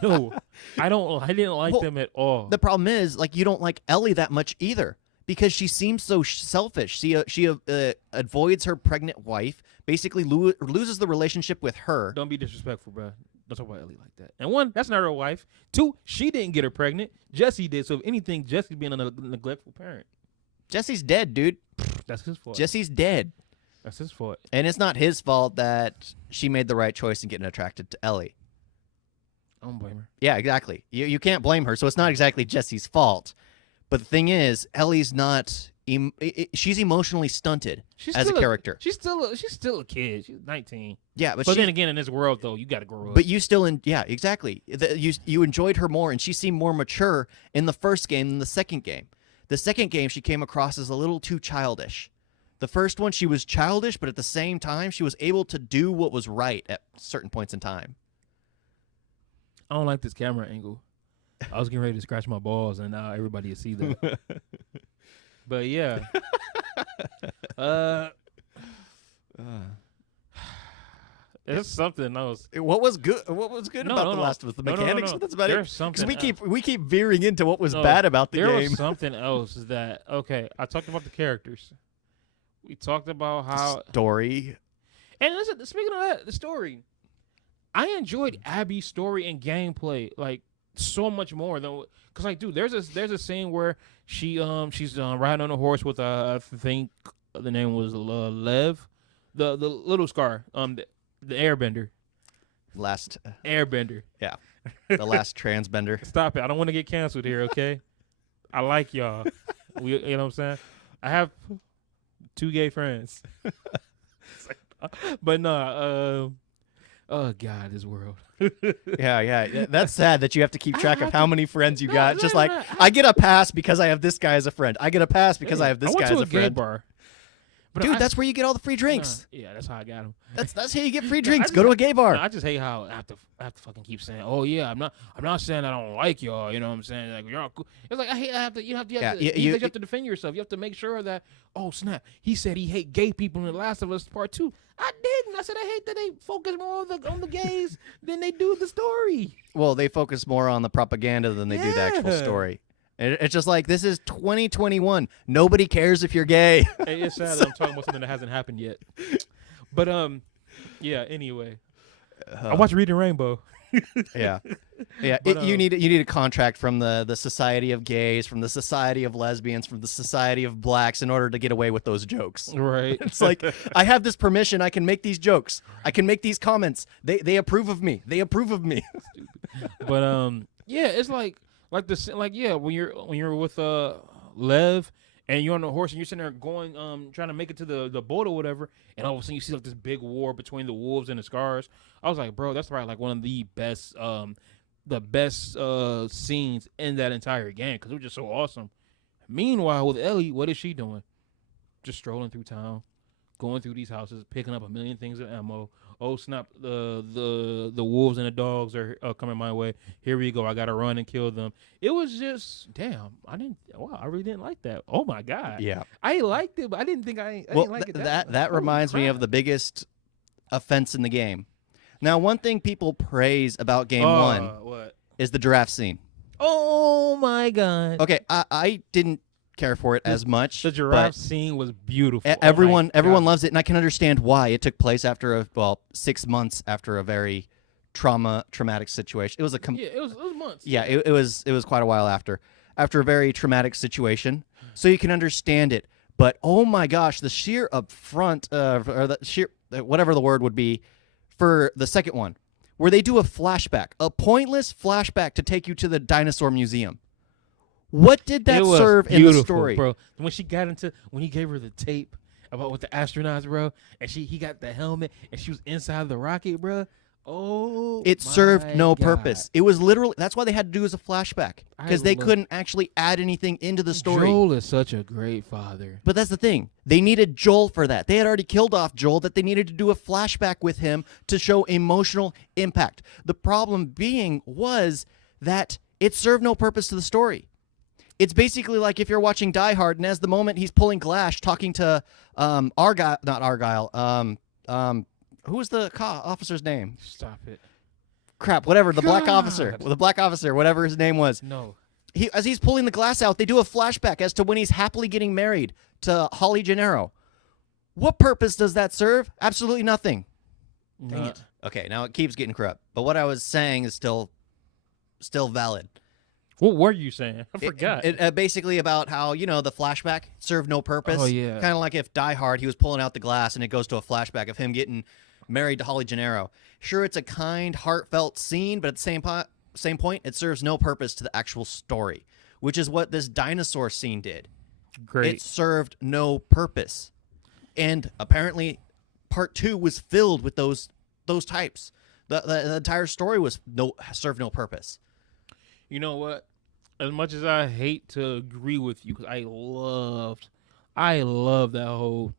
No, I didn't like them at all. The problem is, like, you don't like Ellie that much either because she seems so selfish. She avoids her pregnant wife, basically loses the relationship with her. Don't be disrespectful, bro. Don't talk about Ellie like that. And one, that's not her wife. Two, she didn't get her pregnant. Jesse did. So if anything, Jesse's being a neglectful parent. Jesse's dead, dude. That's his fault. Jesse's dead. That's his fault. And it's not his fault that she made the right choice in getting attracted to Ellie. I don't blame her. Yeah, exactly. You can't blame her, so it's not exactly Jesse's fault. But the thing is, Ellie's not. She's emotionally stunted as a character. She's still a kid. She's 19. Yeah, but then again, in this world though, you got to grow up. But you still exactly. You enjoyed her more, and she seemed more mature in the first game than the second game. The second game, she came across as a little too childish. The first one, she was childish, but at the same time, she was able to do what was right at certain points in time. I don't like this camera angle. I was getting ready to scratch my balls, and now everybody will see that. But yeah, it's something else. What was good? What was good about The Last of Us? The mechanics. No. That's about There's it. something. Because we keep veering into what was bad about the game. There was something else that I talked about the characters. We talked about how story. And listen, speaking of that, the story. I enjoyed Abby's story and gameplay. Like, so much more though. Cause like, dude, there's a scene where she's riding on a horse with I think the name was Lev, the little Scar, the Airbender, Last, Airbender. yeah, the last transbender. Stop it! I don't want to get canceled here. Okay, I like y'all. You know what I'm saying? I have 2 gay friends, but no. Oh God, this world. Yeah. That's sad that you have to keep track of how many friends you got. Just like I get a pass because I have this guy as a friend. I get a pass because I have this guy as a went to a friend. gay bar. But Dude, that's where you get all the free drinks. Yeah, that's how I got them. That's how you get free drinks. Go to a gay bar. I just hate how I have to fucking keep saying, "Oh yeah, I'm not saying I don't like y'all." You know what I'm saying? Like you're all cool. It's like you have to defend yourself. You have to make sure that, oh snap, he said he hate gay people in The Last of Us Part 2. I didn't. I said I hate that they focus more on the gays than they do the story. Well, they focus more on the propaganda than they do the actual story. It's just like, this is 2021. Nobody cares if you're gay. Hey, it's sad that I'm talking about something that hasn't happened yet. But yeah. Anyway, I watched Reading Rainbow. Yeah. But, you need a contract from the Society of Gays, from the Society of Lesbians, from the Society of Blacks in order to get away with those jokes. Right. It's like, I have this permission. I can make these jokes. I can make these comments. They approve of me. They approve of me. But yeah, it's like when you're with Lev and you're on the horse and you're sitting there going trying to make it to the boat or whatever, and all of a sudden you see like this big war between the wolves and the scars. I was like, bro, that's probably like one of the best scenes in that entire game because it was just so awesome. Meanwhile, with Ellie, what is she doing? Just strolling through town, going through these houses, picking up a million things of ammo. Oh snap! The wolves and the dogs are coming my way. Here we go. I gotta run and kill them. It was just damn. I really didn't like that. Oh my God. Yeah. I liked it, but I didn't think I didn't like it. That reminds me of the biggest offense in the game. Now, one thing people praise about Game 1 is the giraffe scene. Oh my God. Okay, I didn't care for it as much. The giraffe scene was beautiful. Everyone loves it, and I can understand why. It took place after 6 months after a very traumatic situation. It was it was months. Yeah, it was quite a while after a very traumatic situation. So you can understand it. But oh my gosh, the sheer upfront or the sheer whatever the word would be for the second one, where they do a pointless flashback to take you to the dinosaur museum. What did that serve in the story, bro? When he gave her the tape about with the astronauts, bro, and he got the helmet and she was inside the rocket, bro. Oh, it served no purpose. It was literally that's why they had to do as a flashback because they couldn't actually add anything into the story. Joel is such a great father. But that's the thing. They needed Joel for that. They had already killed off Joel that they needed to do a flashback with him to show emotional impact. The problem being was that it served no purpose to the story. It's basically like if you're watching Die Hard and as the moment he's pulling Glash talking to who was the officer's name? Stop it. Crap, whatever, the black officer, whatever his name was. No. As he's pulling the glass out, they do a flashback as to when he's happily getting married to Holly Gennaro. What purpose does that serve? Absolutely nothing. Dang it. Okay, now it keeps getting corrupt. But what I was saying is still valid. What were you saying? I forgot. Basically about how, the flashback served no purpose. Oh, yeah. Kind of like if Die Hard, he was pulling out the glass and it goes to a flashback of him getting married to Holly Gennaro. Sure, it's a kind, heartfelt scene, but at the same point, it serves no purpose to the actual story, which is what this dinosaur scene did. Great. It served no purpose. And apparently, part 2 was filled with those types. The entire story served no purpose. You know what? As much as I hate to agree with you, because I love that whole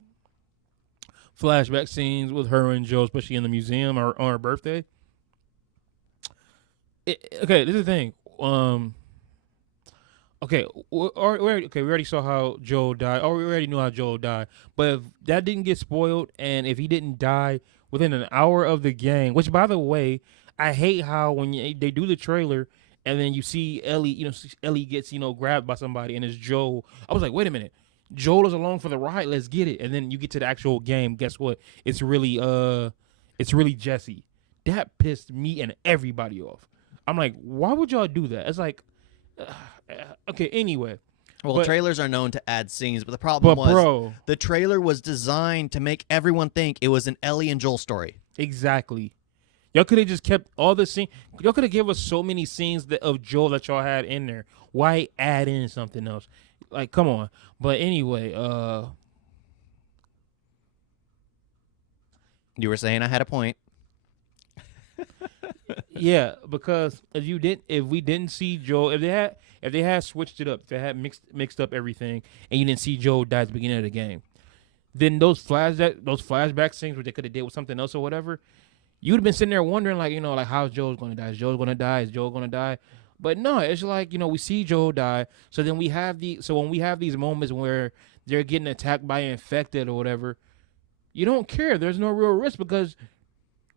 flashback scenes with her and Joe, especially in the museum or on her birthday. Okay, this is the thing. Okay, we already saw how Joel died. Or we already knew how Joel died. But if that didn't get spoiled, and if he didn't die within an hour of the game, which, by the way, I hate how when they do the trailer and then you see Ellie, Ellie gets, grabbed by somebody and it's Joel. I was like, wait a minute. Joel is along for the ride. Let's get it. And then you get to the actual game. Guess what? It's really Jesse. That pissed me and everybody off. I'm like, why would y'all do that? It's like, okay, anyway. Well, trailers are known to add scenes, but the problem was the trailer was designed to make everyone think it was an Ellie and Joel story. Exactly. Y'all could have just kept all the scenes. Y'all could have given us so many scenes of Joel that y'all had in there. Why add in something else? Like, come on. But anyway, you were saying I had a point. Yeah, because if we didn't see Joel, if they had switched it up, if they had mixed up everything, and you didn't see Joel die at the beginning of the game, then those flashback scenes where they could have did with something else or whatever, you would have been sitting there wondering, like, like, how's Joel going to die? Is Joel going to die? Is Joel going to die? But no, it's like, we see Joel die. So then when we have these moments where they're getting attacked by infected or whatever, you don't care. There's no real risk because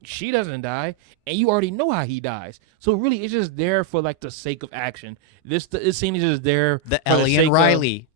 she doesn't die, and you already know how he dies. So really, it's just there for like the sake of action. This scene is just there. The Ellie and Riley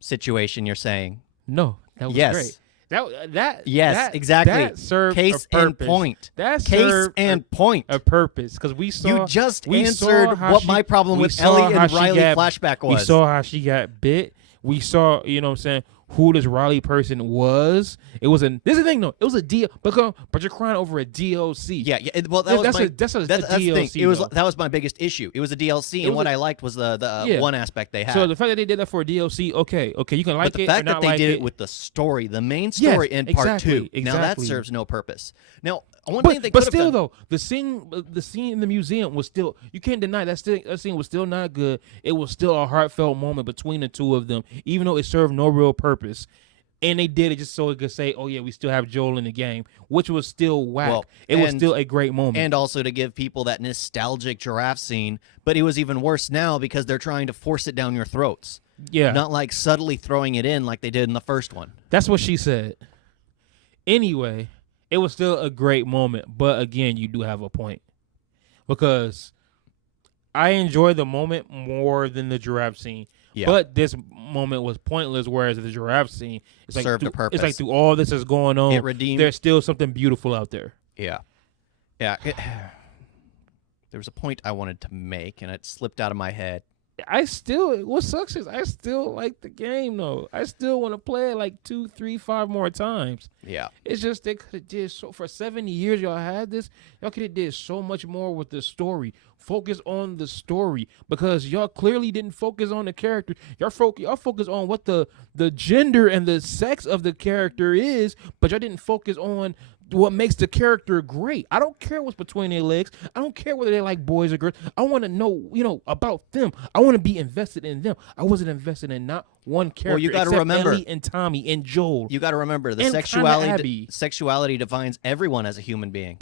situation, you're saying? No, that was great. Exactly. That served case a purpose. And point. That case served and point. A purpose, because we saw. You just answered what my problem with Ellie and Riley flashback was. We saw how she got bit. We saw, what I'm saying, who this Riley person was. This is the thing, though. It was a deal, but you're crying over a DLC. Yeah. Well, that's a DLC. It was that was my biggest issue. It was a DLC, and what I liked was the one aspect they had. So the fact that they did that for a DLC, okay, you can like it. But the fact that they did it with the story, the main story in part 2, now that serves no purpose. Now, one thing they could have done, though, the scene in the museum was still, you can't deny that scene was still not good. It was still a heartfelt moment between the two of them, even though it served no real purpose. And they did it just so it could say, oh, yeah, we still have Joel in the game, which was still whack. Well, it was still a great moment. And also to give people that nostalgic giraffe scene, but it was even worse now because they're trying to force it down your throats. Yeah. Not like subtly throwing it in like they did in the first one. That's what she said. Anyway, it was still a great moment, but again, you do have a point. Because I enjoy the moment more than the giraffe scene. Yeah. But this moment was pointless, whereas the giraffe scene served a purpose. It's like through all this is going on, it redeemed. There's still something beautiful out there. Yeah. Yeah. There was a point I wanted to make, and it slipped out of my head. What sucks is I still like the game, though. I still want to play it like 2, 3, 5 more times. Yeah. It's just they could have did so for 70 years. Y'all had this. Y'all could have did so much more with the story. Focus on the story because y'all clearly didn't focus on the character. Y'all focus on what the gender and the sex of the character is, but y'all didn't focus on what makes the character great. I don't care what's between their legs. I don't care whether they like boys or girls. I want to know, about them. I want to be invested in them. I wasn't invested in not one character. Well, you got to remember Ellie and Tommy and Joel. You got to remember the sexuality defines everyone as a human being.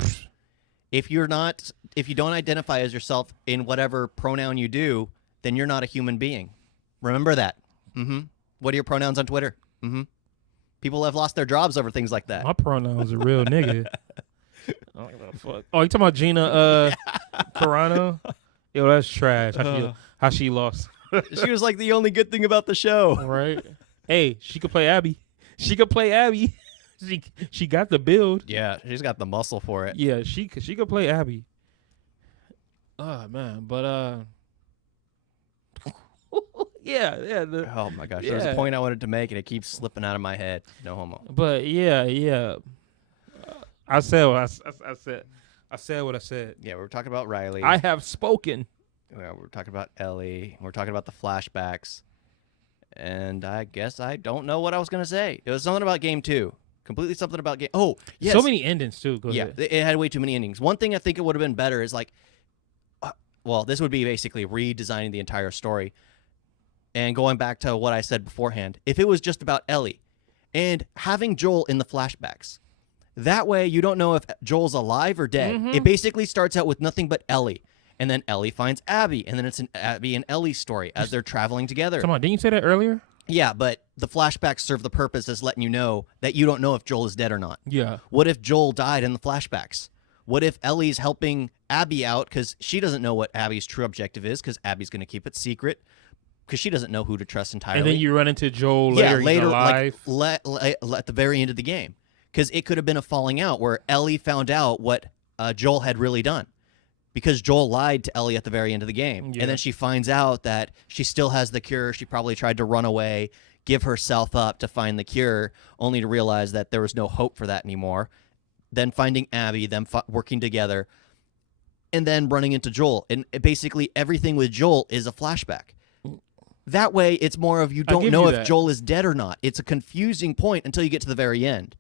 If you don't identify as yourself in whatever pronoun you do, then you're not a human being. Remember that. Mm-hmm. What are your pronouns on Twitter? Mm-hmm. People have lost their jobs over things like that. My pronouns are real nigga. I don't give a fuck. Oh, you talking about Gina Carano? Yo, that's trash. How she lost. She was like the only good thing about the show. Right. Hey, she could play Abby. She got the build. Yeah, she's got the muscle for it. Yeah, she could play Abby. Oh man, but yeah. Oh my gosh, there was a point I wanted to make, and it keeps slipping out of my head. No homo. But yeah. I said what I said. I said what I said. Yeah, we were talking about Riley. I have spoken. Yeah, we're talking about Ellie. We're talking about the flashbacks. And I guess I don't know what I was going to say. It was something about Game 2. Completely something about Game... Oh, yes. So many endings, too. Go ahead. It had way too many endings. One thing I think it would have been better is like... this would be basically redesigning the entire story. And going back to what I said beforehand. If it was just about Ellie and having Joel in the flashbacks... That way, you don't know if Joel's alive or dead. Mm-hmm. It basically starts out with nothing but Ellie. And then Ellie finds Abby. And then it's an Abby and Ellie story as they're traveling together. Come on, didn't you say that earlier? Yeah, but the flashbacks serve the purpose as letting you know that you don't know if Joel is dead or not. Yeah. What if Joel died in the flashbacks? What if Ellie's helping Abby out because she doesn't know what Abby's true objective is because Abby's going to keep it secret because she doesn't know who to trust entirely. And then you run into Joel later alive. Like, at the very end of the game. Because it could have been a falling out where Ellie found out what Joel had really done. because Joel lied to Ellie at the very end of the game. Yeah. And then she finds out that she still has the cure. She probably tried to run away, give herself up to find the cure, only to realize that there was no hope for that anymore. Then finding Abby, them working together, and then running into Joel. And basically everything with Joel is a flashback. That way, it's more of you don't know if Joel is dead or not. It's a confusing point until you get to the very end.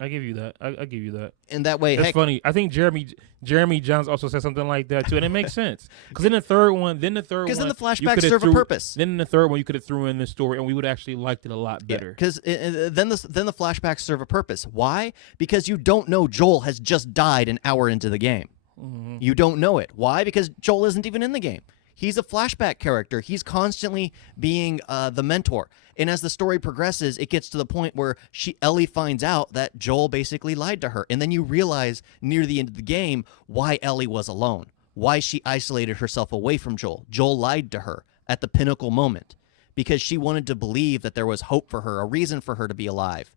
I give you that. I give you that. And that way, it's funny. I think Jeremy Johns also said something like that too, and it makes sense. Because in the third one, because then the flashbacks serve a purpose. Then in the third one, you could have threw in this story, and we would actually liked it a lot better. Because then the flashbacks serve a purpose. Why? Because you don't know Joel has just died an hour into the game. Mm-hmm. You don't know it. Why? Because Joel isn't even in the game. He's a flashback character. He's constantly being the mentor. And as the story progresses, it gets to the point where Ellie finds out that Joel basically lied to her. And then you realize near the end of the game why Ellie was alone, why she isolated herself away from Joel. Joel lied to her at the pinnacle moment because she wanted to believe that there was hope for her, a reason for her to be alive,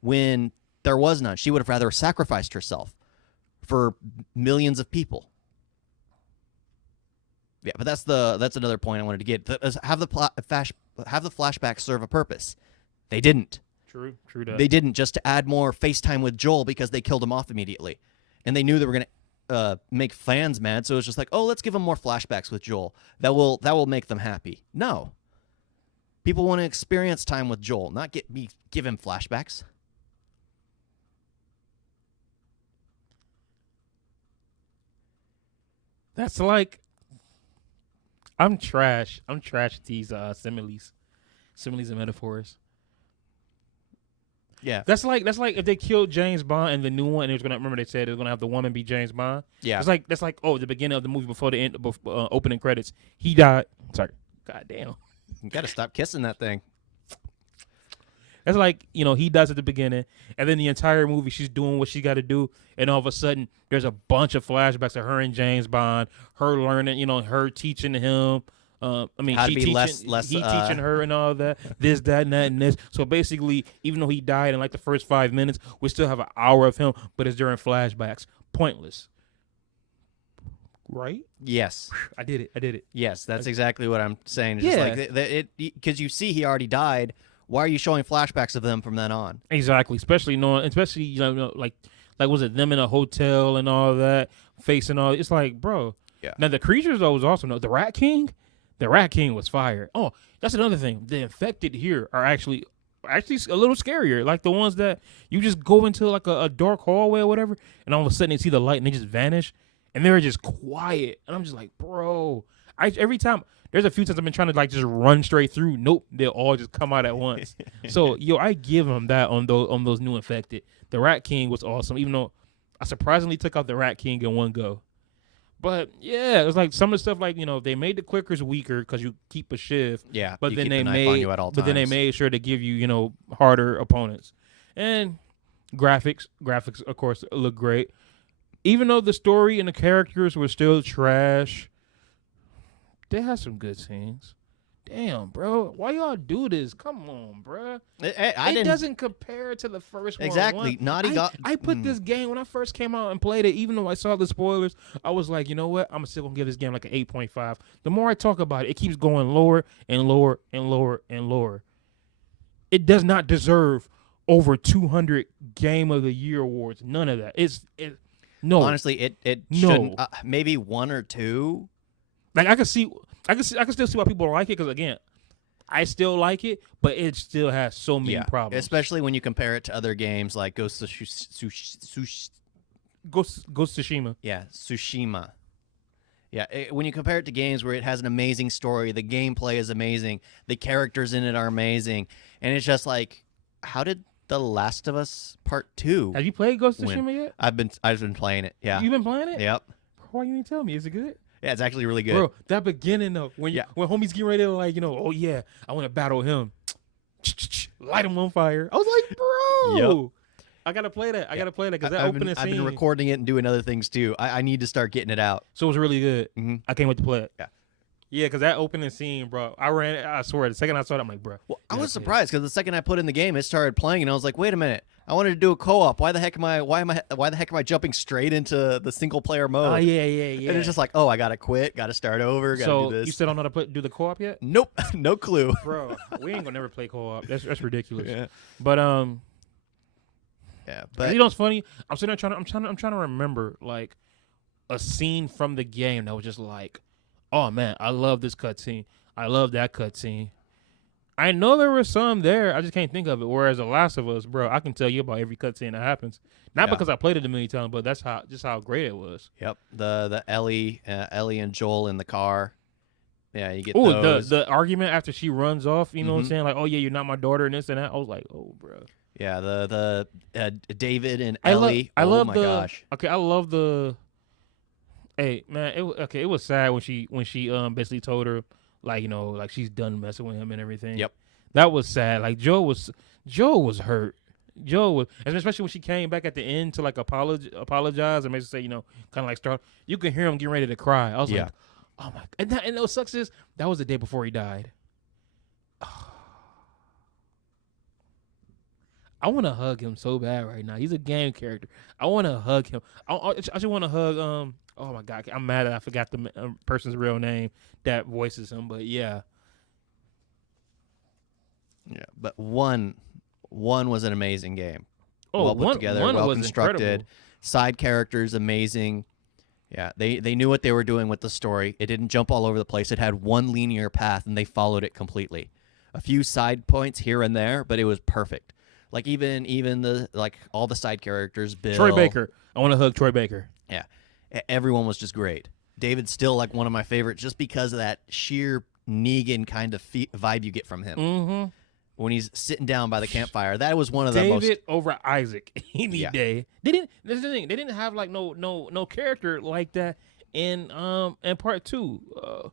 when there was none. She would have rather sacrificed herself for millions of people. Yeah, but that's another point I wanted to get. Have the flashbacks serve a purpose? They didn't. True that. They didn't, just to add more FaceTime with Joel because they killed him off immediately, and they knew they were gonna make fans mad. So it was just like, oh, let's give them more flashbacks with Joel. That will make them happy. No, people want to experience time with Joel, not give him flashbacks. That's like. I'm trash at these similes and metaphors. Yeah, that's like if they killed James Bond in the new one, and they said they were gonna have the woman be James Bond. Yeah, that's like the beginning of the movie before the end, opening credits. He died. Sorry, goddamn. You gotta stop kissing that thing. That's like, he does at the beginning, and then the entire movie she's doing what she got to do, and all of a sudden there's a bunch of flashbacks of her and James Bond, her learning, her teaching him. How to be less teaching her and all that, this, that, and that, and this. So basically, even though he died in like the first 5 minutes, we still have an hour of him, but it's during flashbacks. Pointless. Right? Yes. I did it. Yes, that's exactly what I'm saying. It's just like because you see he already died. Why are you showing flashbacks of them from then on? Exactly, especially like was it them in a hotel and all that, facing all? It's like, bro. Yeah. Now the creatures though was awesome. The Rat King was fire. Oh, that's another thing. The infected here are actually a little scarier. Like the ones that you just go into like a dark hallway or whatever, and all of a sudden they see the light and they just vanish, and they're just quiet. And I'm just like, bro. Every time. There's a few times I've been trying to just run straight through. Nope, they'll all just come out at once. So I give them that on those new infected. The Rat King was awesome, even though I surprisingly took out the Rat King in one go. But yeah, it was like some of the stuff like they made the clickers weaker because you keep a shiv. Yeah, but then they they made sure to give you harder opponents, and graphics of course look great, even though the story and the characters were still trash. They had some good scenes. Damn, bro. Why y'all do this? Come on, bro. It doesn't compare to the first one. Exactly. I put this game, when I first came out and played it, even though I saw the spoilers, I was like, you know what? I'm still going to give this game like an 8.5. The more I talk about it, it keeps going lower and lower and lower and lower. It does not deserve over 200 Game of the Year awards. None of that. No. Honestly, it shouldn't. Maybe one or two. Like I can still see why people like it, because again, I still like it, but it still has so many problems. Especially when you compare it to other games like Ghost of Tsushima. Yeah, Tsushima. Yeah, when you compare it to games where it has an amazing story, the gameplay is amazing, the characters in it are amazing, and it's just like, how did The Last of Us Part 2? Have you played Ghost of Tsushima yet? I've been playing it. Yeah. You've been playing it? Yep. Why you didn't tell me? Is it good? Yeah, it's actually really good. Bro, that beginning though, when homies get ready to oh yeah, I want to battle him. Light him on fire. I was like, bro. Yep. I gotta play that. I gotta play that because that opening scene. I've been recording it and doing other things too. I need to start getting it out. So it was really good. Mm-hmm. I can't wait to play it. Yeah. Yeah, because that opening scene, bro. I swear, the second I saw it, I'm like, bro. Well, I was surprised because the second I put in the game, it started playing, and I was like, wait a minute. I wanted to do a co-op. Why the heck am I jumping straight into the single player mode? Oh yeah. And it's just like, oh, I gotta quit, gotta start over, gotta do this. You still don't know how to do the co-op yet? Nope, no clue. Bro, we ain't gonna never play co-op. That's ridiculous. Yeah. But yeah, but you know what's funny? I'm sitting there I'm trying to remember like a scene from the game that was just like, oh man, I love this cutscene. I love that cutscene. I know there were some there. I just can't think of it. Whereas The Last of Us, bro, I can tell you about every cutscene that happens. Not because I played it a million times, but that's how great it was. Yep, the Ellie and Joel in the car. Yeah, you get the argument after she runs off. You know what I'm saying? Like, oh yeah, you're not my daughter and this and that. I was like, oh, bro. Yeah, the David and Ellie. I love my the. Gosh. Okay, I love the. Hey man, it was sad when she basically told her like, you know, like she's done messing with him and everything. Yep, that was sad. Like Joe was hurt. Joe was, especially when she came back at the end to like apologize and basically say, you know, kind of like start. You can hear him getting ready to cry. I was like, oh my! And what sucks is that was the day before he died. I want to hug him so bad right now. He's a game character. I want to hug him. I just want to hug. Oh my God, I'm mad that I forgot the person's real name that voices him. But yeah. But one was an amazing game. Oh, well put together, well constructed. Incredible. Side characters amazing. Yeah, they knew what they were doing with the story. It didn't jump all over the place. It had one linear path, and they followed it completely. A few side points here and there, but it was perfect. Like even the all the side characters, Bill, Troy Baker. I want to hug Troy Baker. Yeah, everyone was just great. David's still like one of my favorites, just because of that sheer Negan kind of vibe you get from him. Mm-hmm. When he's sitting down by the campfire, that was one of the David over Isaac any day. That's the thing. They didn't have like no character like that in part 2.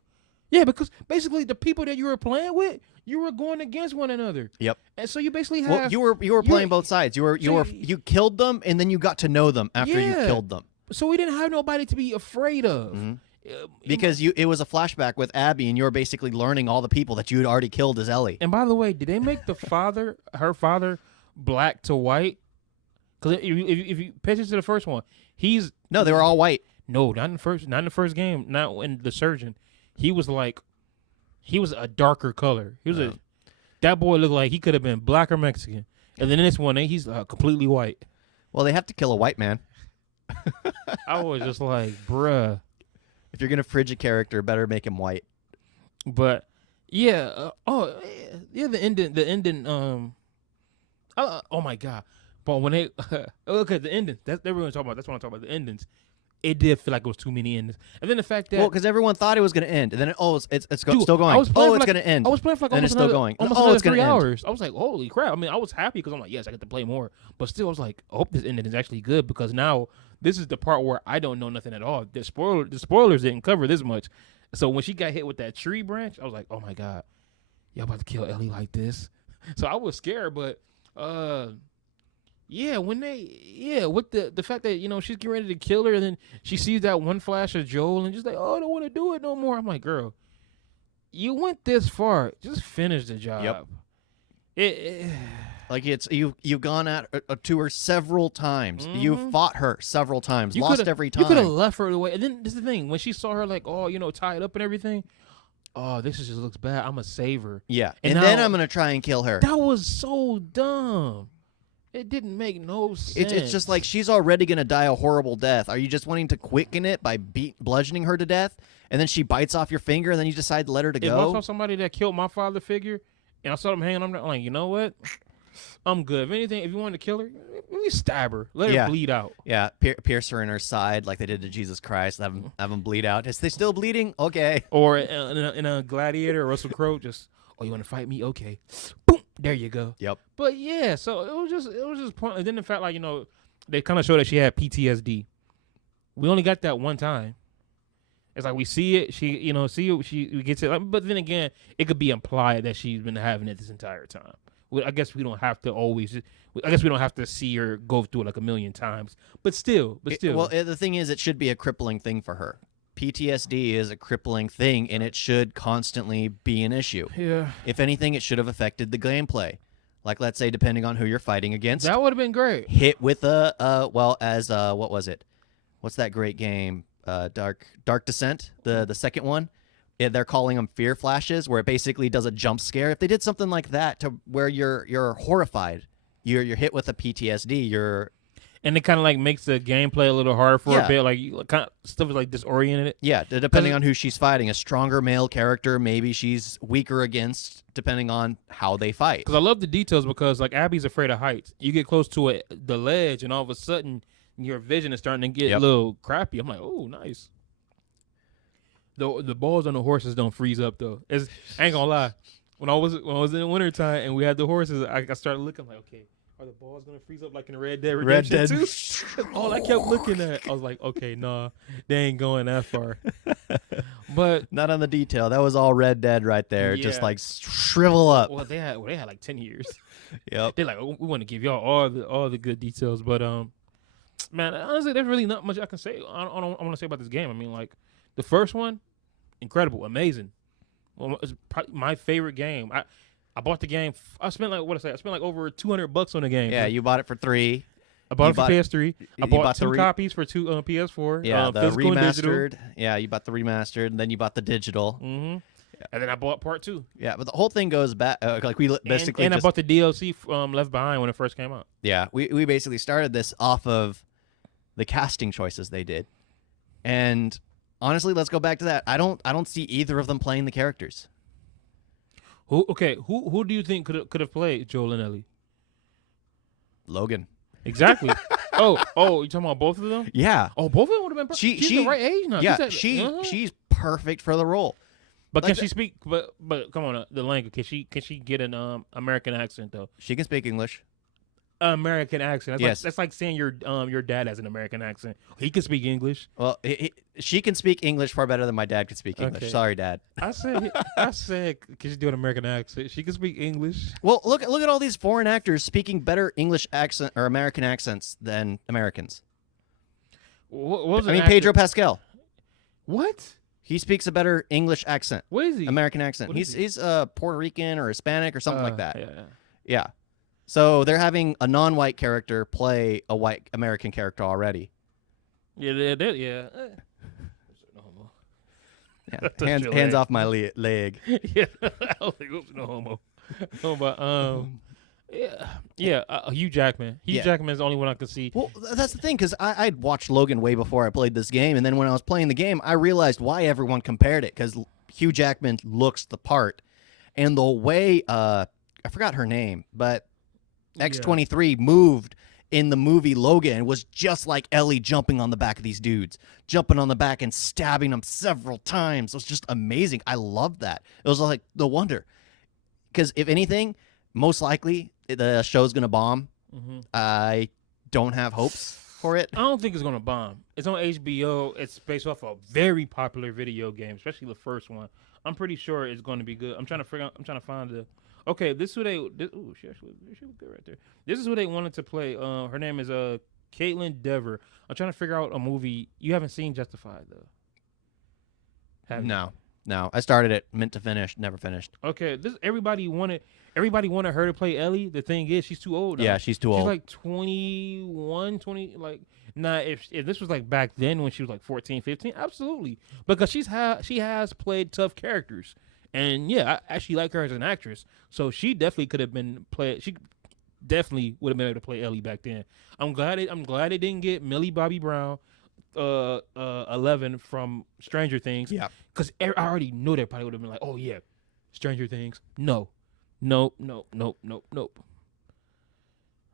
Yeah, because basically the people that you were playing with, you were going against one another. Yep. And so you basically have you were playing both sides. You killed them, and then you got to know them after you killed them. So we didn't have nobody to be afraid of. Mm-hmm. Because it was a flashback with Abby, and you're basically learning all the people that you had already killed as Ellie. And by the way, did they make her father, black to white? Because if you pay attention to the first one, they were all white. No, not in the first game. Not in The Surgeon. He was a darker color. That boy looked like he could have been black or Mexican. And then in this one, he's completely white. Well, they have to kill a white man. I was just like, bruh. If you're gonna fridge a character, better make him white. But yeah, the ending. Oh my God! But when they the ending, that's what we're talking about. That's what I'm talking about. The endings. It did feel like it was too many endings, and then the fact that because everyone thought it was gonna end, and then it's still going. It's gonna end. I was playing for like almost another, going. Almost another 3 hours. I was like, holy crap! I mean, I was happy because I'm like, yes, I get to play more. But still, I was like, I hope this ending is actually good because now this is the part where I don't know nothing at all. The spoilers didn't cover this much. So when she got hit with that tree branch, I was like, oh my God, y'all about to kill Ellie like this? So I was scared, but yeah, with the fact that, you know, she's getting ready to kill her, and then she sees that one flash of Joel and just like, oh, I don't want to do it no more. I'm like, girl, you went this far, just finish the job. Yep. Like you've gone at to her several times. Mm-hmm. You fought her several times, lost every time. You could have left her away. And then this is the thing, when she saw her like, oh, you know, tied up and everything. Oh, this just looks bad. I'm gonna save her. Yeah, and then I'm gonna try and kill her. That was so dumb. It didn't make no sense. It's just like she's already gonna die a horrible death. Are you just wanting to quicken it by bludgeoning her to death, and then she bites off your finger, and then you decide to let her to go? If I saw somebody that killed my father figure, and I saw them hanging, I'm like, you know what? I'm good. If anything, if you wanted to kill her, let me stab her. Let her bleed out. Yeah, pierce her in her side like they did to Jesus Christ. Have them bleed out. Is they still bleeding? Okay. Or in a Gladiator or Russell Crowe, just, oh, you want to fight me? Okay. Boom. There you go. Yep. But yeah, so it was just pointless. And then the fact, like, you know, they kind of showed that she had PTSD. We only got that one time. It's like we see it. She gets it. But then again, it could be implied that she's been having it this entire time. I guess we don't have to always. I guess we don't have to see her go through it like a million times. But still. Well, the thing is, it should be a crippling thing for her. PTSD is a crippling thing, and it should constantly be an issue. Yeah. If anything, it should have affected the gameplay. Like, let's say, depending on who you're fighting against, That would have been great. hit with what was it? What's that great game? Dark Descent, the second one. Yeah, they're calling them fear flashes, where it basically does a jump scare. If they did something like that to where you're horrified, you're hit with a PTSD, And it kind of like makes the gameplay a little harder for Yeah. a bit. Like kind of stuff is like disoriented. yeah, depending on who she's fighting. A stronger male character, maybe she's weaker against, depending on how they fight. Because I love the details, because like Abby's afraid of heights. You get close to the ledge, and all of a sudden your vision is starting to get a little crappy. I'm like, oh, nice. The balls on the horses don't freeze up though. I ain't gonna lie. When I was in the wintertime and we had the horses, I started looking like, okay, are the balls gonna freeze up like in Red Dead Redemption 2? All I kept looking at, I was like, okay, nah, they ain't going that far. But Not on the detail. That was all Red Dead right there. Just Yeah. like shrivel up. well, they had like 10 years. Yep. They're like, oh, we want to give y'all all the good details, but man, honestly, there's really not much I can say. I want to say about this game. I mean, like the first one, incredible, amazing. Well, it's probably my favorite game. I bought the game. I spent like I spent like over $200 on the game. Yeah, you bought it for $3. I bought you it for bought- PS3. I you bought bought the two copies for two PS4. Yeah, the physical and digital. remastered. Yeah, you bought the remastered, and then you bought the digital. Mm-hmm. And then I bought part 2. Yeah, but the whole thing goes back. Like we basically and I just, bought the DLC Left Behind when it first came out. yeah, we basically started this off of the casting choices they did, and honestly, let's go back to that. I don't see either of them playing the characters. Who do you think could have played Joel and Ellie? Logan. Exactly. oh, you talking about both of them? Yeah. Oh, both of them would have been. She's the right age now. Yeah, She's she's perfect for the role. But like can she speak? But come on, the language. Can she get an American accent though? She can speak English. American accent. Yes. That's like saying your dad has an American accent. He can speak English. Well, she can speak English far better than my dad could speak English. Okay. Sorry, Dad. I said, can she do an American accent? She can speak English. Well, look at all these foreign actors speaking better English accent or American accents than Americans. What was I mean, Pedro Pascal. What? He speaks a better English accent, What is he? American accent. What is He's Puerto Rican or Hispanic or something like that. Yeah. Yeah. So they're having a non-white character play a white American character already. Yeah. Yeah. Touch hands your hands leg. off my leg. Yeah. I was like, oops, no homo. No, but Hugh Jackman. Hugh Yeah. Jackman is the only one I can see. Well, that's the thing, because I'd watched Logan way before I played this game, and then when I was playing the game, I realized why everyone compared it, because Hugh Jackman looks the part, and the way I forgot her name, but X-23 moved in the movie Logan was just like Ellie jumping on the back of these dudes, jumping on the back and stabbing them several times. It was just amazing. I loved that. It was like the wonder, because if anything, most likely the show's gonna bomb. Mm-hmm. I don't have hopes for it. I don't think it's gonna bomb. It's on HBO. It's based off a very popular video game, especially the first one. I'm pretty sure it's going to be good. I'm trying to find the. Okay, this is who they. She was good right there. This is who they wanted to play. Her name is Caitlin Dever. I'm trying to figure out a movie. You haven't seen Justified though. Have you? No. I started it, meant to finish, never finished. Okay, everybody wanted her to play Ellie. The thing is, she's too old now. Yeah, she's too She's old. like 21, 20, like, nah, if this was like back then when she was like 14, 15, absolutely. Because she has played tough characters. And yeah, I actually like her as an actress. So she definitely could have been played. She definitely would have been able to play Ellie back then. I'm glad they didn't get Millie Bobby Brown, 11 from Stranger Things. Yeah. Because I already knew they probably would have been like, oh yeah, Stranger Things. Nope.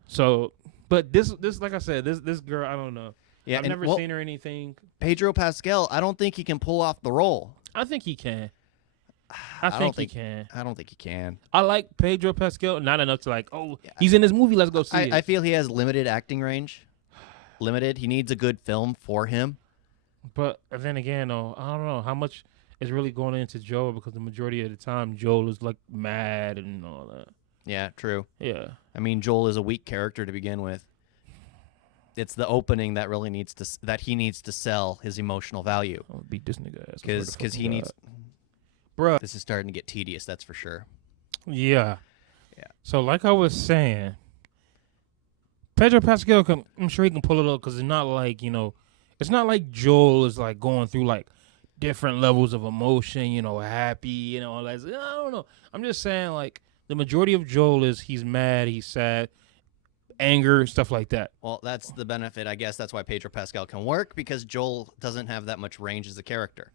So, but this like I said, this girl, I don't know. Yeah, I've never seen her anything. Pedro Pascal, I don't think he can pull off the role. I think he can. I think don't he think can. I don't think he can. I like Pedro Pascal, not enough to like, oh, he's in this movie, let's go see it. I feel he has limited acting range. Limited. He needs a good film for him. But then again, though, I don't know how much is really going into Joel, because the majority of the time Joel is like mad and all that. Yeah, true. Yeah. I mean, Joel is a weak character to begin with. It's the opening that really he needs to sell his emotional value. I'm gonna beat this nigga ass. Because he needs. Bruh. This is starting to get tedious. That's for sure. Yeah. Yeah. So like I was saying, Pedro Pascal I'm sure he can pull it up because it's not like it's not like Joel is like going through like different levels of emotion. Happy. All that. I don't know. I'm just saying like the majority of Joel is he's mad, he's sad, anger, stuff like that. Well, that's the benefit, I guess. That's why Pedro Pascal can work, because Joel doesn't have that much range as a character.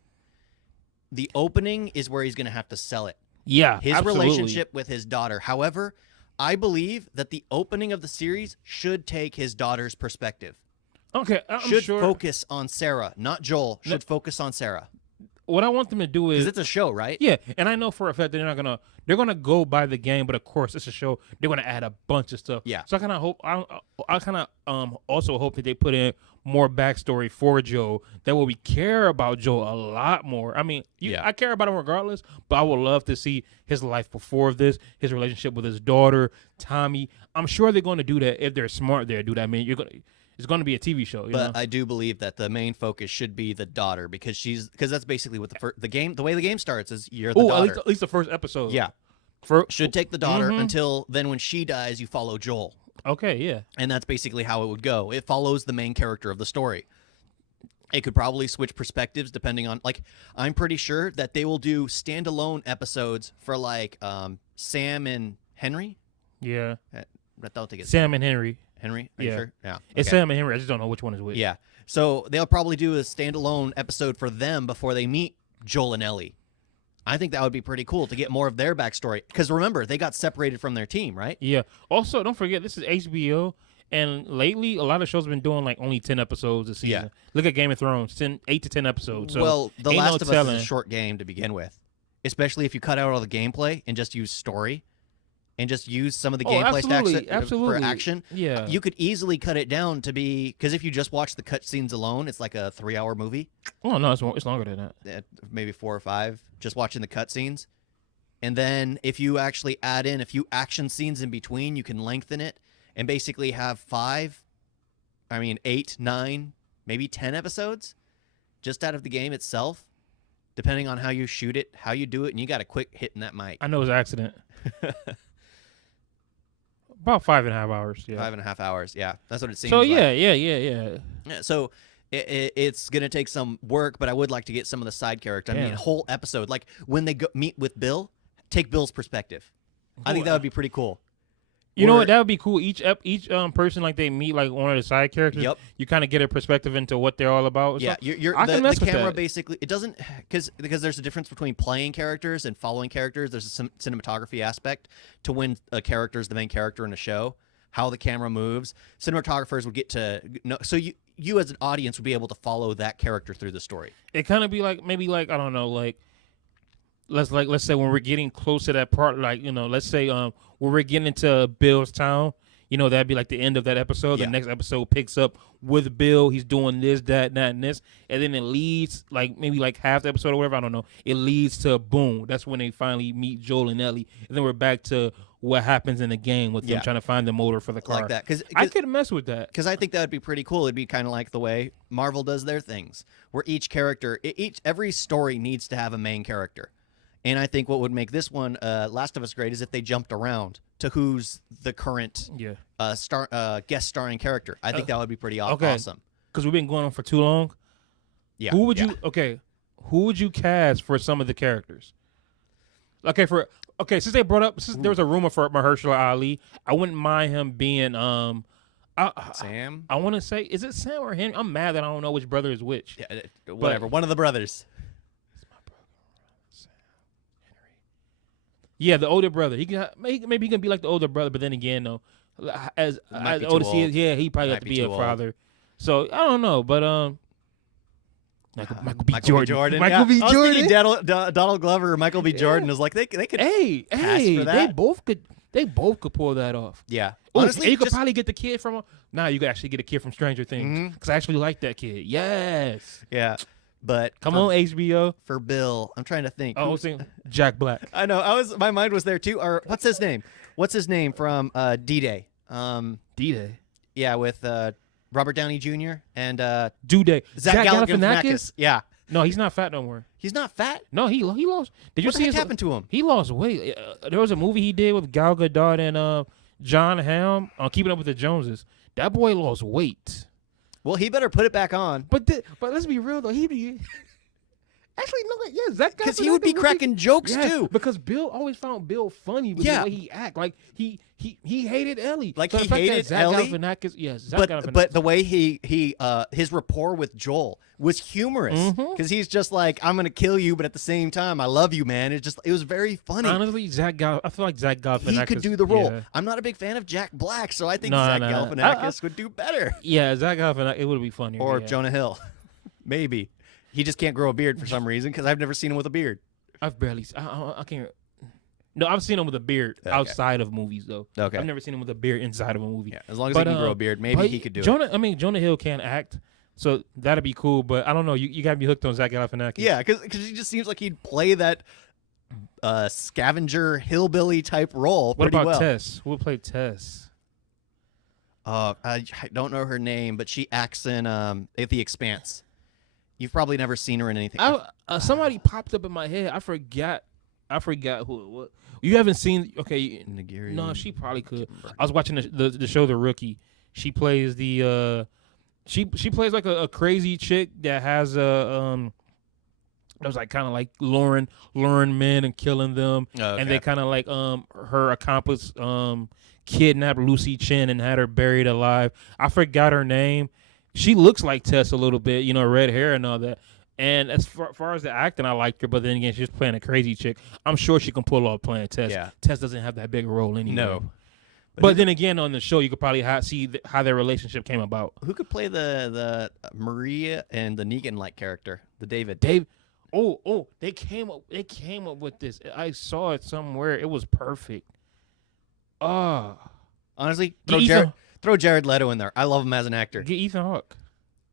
The opening is where he's going to have to sell it. Yeah, his absolutely. relationship with his daughter. However, I believe that the opening of the series should take his daughter's perspective. Okay, should focus on Sarah, not Joel. Should focus on Sarah. What I want them to do is, because it's a show, right? Yeah, and I know for a fact that they're gonna go by the game, but of course it's a show. They're gonna add a bunch of stuff. Yeah. So I kind of hope I kind of also hope that they put in more backstory for Joe. That way we care about Joe a lot more. I mean, I care about him regardless, but I would love to see his life before this, his relationship with his daughter, Tommy. I'm sure they're going to do that if they're smart. They'll do that. I mean, it's going to be a TV show. You know? I do believe that the main focus should be the daughter, because that's basically what the way the game starts is you're the daughter. At least the first episode. Yeah. Should take the daughter until then. When she dies, you follow Joel. Okay, yeah. And that's basically how it would go. It follows the main character of the story. It could probably switch perspectives depending on, like, I'm pretty sure that they will do standalone episodes for, like, Sam and Henry. Yeah. I don't think it's Sam and Henry. Henry? Are you sure? Yeah. Okay. It's Sam and Henry. I just don't know which one is which. Yeah. So they'll probably do a standalone episode for them before they meet Joel and Ellie. I think that would be pretty cool to get more of their backstory. Because remember, they got separated from their team, right? Yeah. Also, don't forget, this is HBO. And lately, a lot of shows have been doing like only 10 episodes a season. Yeah. Look at Game of Thrones, 8 to 10 episodes. So well, The Last of Us is a short game to begin with. Especially if you cut out all the gameplay and just use story. And just use some of the gameplay stacks for action. Yeah. You could easily cut it down to be... Because if you just watch the cutscenes alone, it's like a 3-hour movie. Oh, no, it's longer than that. Maybe 4 or 5, just watching the cutscenes. And then if you actually add in a few action scenes in between, you can lengthen it and basically have 8, 9, maybe 10 episodes just out of the game itself, depending on how you shoot it, how you do it, and you got a quick hit in that mic. I know it was an accident. About 5.5 hours. Yeah. 5.5 hours. Yeah, that's what it seems. So like. Yeah. So it's gonna take some work, but I would like to get some of the side characters. I mean, whole episode, like when they meet with Bill, take Bill's perspective. I think that would be pretty cool. You know what? That would be cool. Each person, like they meet like one of the side characters. Yep. You kind of get a perspective into what they're all about. Yeah, so the camera basically, it doesn't, because there's a difference between playing characters and following characters. There's a cinematography aspect to when a character is the main character in a show, how the camera moves. Cinematographers would get to know, so you as an audience would be able to follow that character through the story. It kind of be like maybe like I don't know, like let's say when we're getting close to that part, like let's say when we're getting into Bill's town, that'd be like the end of that episode. Yeah. The next episode picks up with Bill. He's doing this, that, and this, and then it leads like maybe like half the episode or whatever. I don't know. It leads to boom. That's when they finally meet Joel and Ellie, and then we're back to what happens in the game with them trying to find the motor for the car. Like that, because I could mess with that. Because I think that would be pretty cool. It'd be kind of like the way Marvel does their things, where each character, every story needs to have a main character. And I think what would make this one, Last of Us, great is if they jumped around to who's the current guest starring character. I think that would be pretty awesome. Because we've been going on for too long. Yeah. Who would you cast for some of the characters? Since they brought up, since there was a rumor for Mahershala Ali, I wouldn't mind him being Sam. I want to say, is it Sam or Henry? I'm mad that I don't know which brother is which. Yeah, whatever. One of the brothers. Yeah, the older brother. He can maybe he can be like the older brother, but then again, though, as old as he is, he probably have to be a father. So I don't know, but Michael B. Jordan. Michael B. Jordan. Donald Glover or Michael B. Jordan is like they could. Hey, for that. They both could pull that off. Yeah, honestly, you could probably get the kid from. You could actually get a kid from Stranger Things because I actually like that kid. Yes. Yeah. But come on, HBO. For Bill, I'm trying to think. Oh, Jack Black. I know. My mind was there too. Or what's his name? What's his name from D-Day? D-Day. Yeah, with Robert Downey Jr. and Dude, Zach Galifianakis? Galifianakis. Yeah, No, he's not fat no more. he's not fat. No, he lost. Did you What the see heck his, happened to him? He lost weight. There was a movie he did with Gal Gadot and John Hamm on Keeping Up with the Joneses. That boy lost weight. Well, he better put it back on. But let's be real though. He be actually no, yeah, Zach Because he would be cracking jokes too. Because Bill always found Bill funny with the way he act. Like he hated Ellie. Like so he the fact hated that Zach Ellie. Galifianakis, yes, Zach Galifianakis. But the way he his rapport with Joel was humorous because he's just like, I'm gonna kill you, but at the same time I love you, man. It was very funny. Honestly, I feel like Zach Galifianakis. He could do the role. Yeah. I'm not a big fan of Jack Black, so I think No, Zach no. Galifianakis would do better. Yeah, Zach Galifianakis. It would be funnier. Or yeah. Jonah Hill, maybe. He just can't grow a beard for some reason because I've never seen him with a beard. I've barely. I can't. No, I've seen him with a beard outside of movies though. Okay. I've never seen him with a beard inside of a movie. Yeah, as long as he can grow a beard, maybe he could do it. it. Jonah Hill can't act, so that'd be cool. But I don't know. You got me hooked on Zach Galifianakis. Yeah, because he just seems like he'd play that scavenger hillbilly type role What pretty about well. Tess? We'll play Tess. I don't know her name, but she acts in The Expanse. You've probably never seen her in anything. Somebody popped up in my head. I forgot who it was. You haven't seen? Okay, Nigerian. no, she probably could. I was watching the show The Rookie. She plays she plays like a crazy chick that has that was like kind of like luring men and killing them, and they kind of like her accomplice kidnapped Lucy Chen and had her buried alive. I forgot her name. She looks like Tess a little bit, red hair and all that. And as far as the acting, I liked her, but then again, she's playing a crazy chick. I'm sure she can pull off playing Tess. Yeah. Tess doesn't have that big a role anyway. No. But then again, on the show, you could probably see how their relationship came about. Who could play the Maria and the Negan-like character, the David? They came up with this. I saw it somewhere. It was perfect. Honestly, Get throw Jared Leto in there. I love him as an actor. Get Ethan Hawke.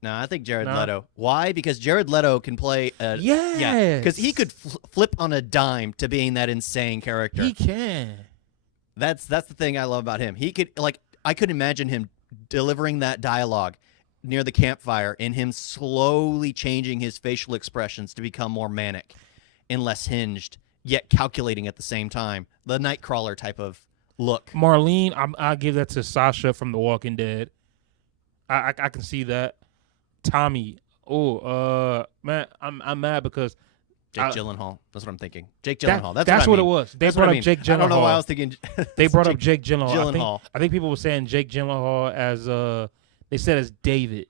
No, I think Jared Leto. Why? Because Jared Leto can play Yes. Yeah, because he could flip on a dime to being that insane character. He can. That's the thing I love about him. He could I could imagine him delivering that dialogue near the campfire and him slowly changing his facial expressions to become more manic and less hinged, yet calculating at the same time. The Nightcrawler type of look. Marlene, I'll give that to Sasha from The Walking Dead. I can see that. Tommy, man, I'm mad because Jake Gyllenhaal. That's what I'm thinking. Jake Gyllenhaal. That's what it was. They brought up Jake Gyllenhaal. I don't know why I was thinking. They brought up Jake Gyllenhaal. I think people were saying Jake Gyllenhaal as they said as David.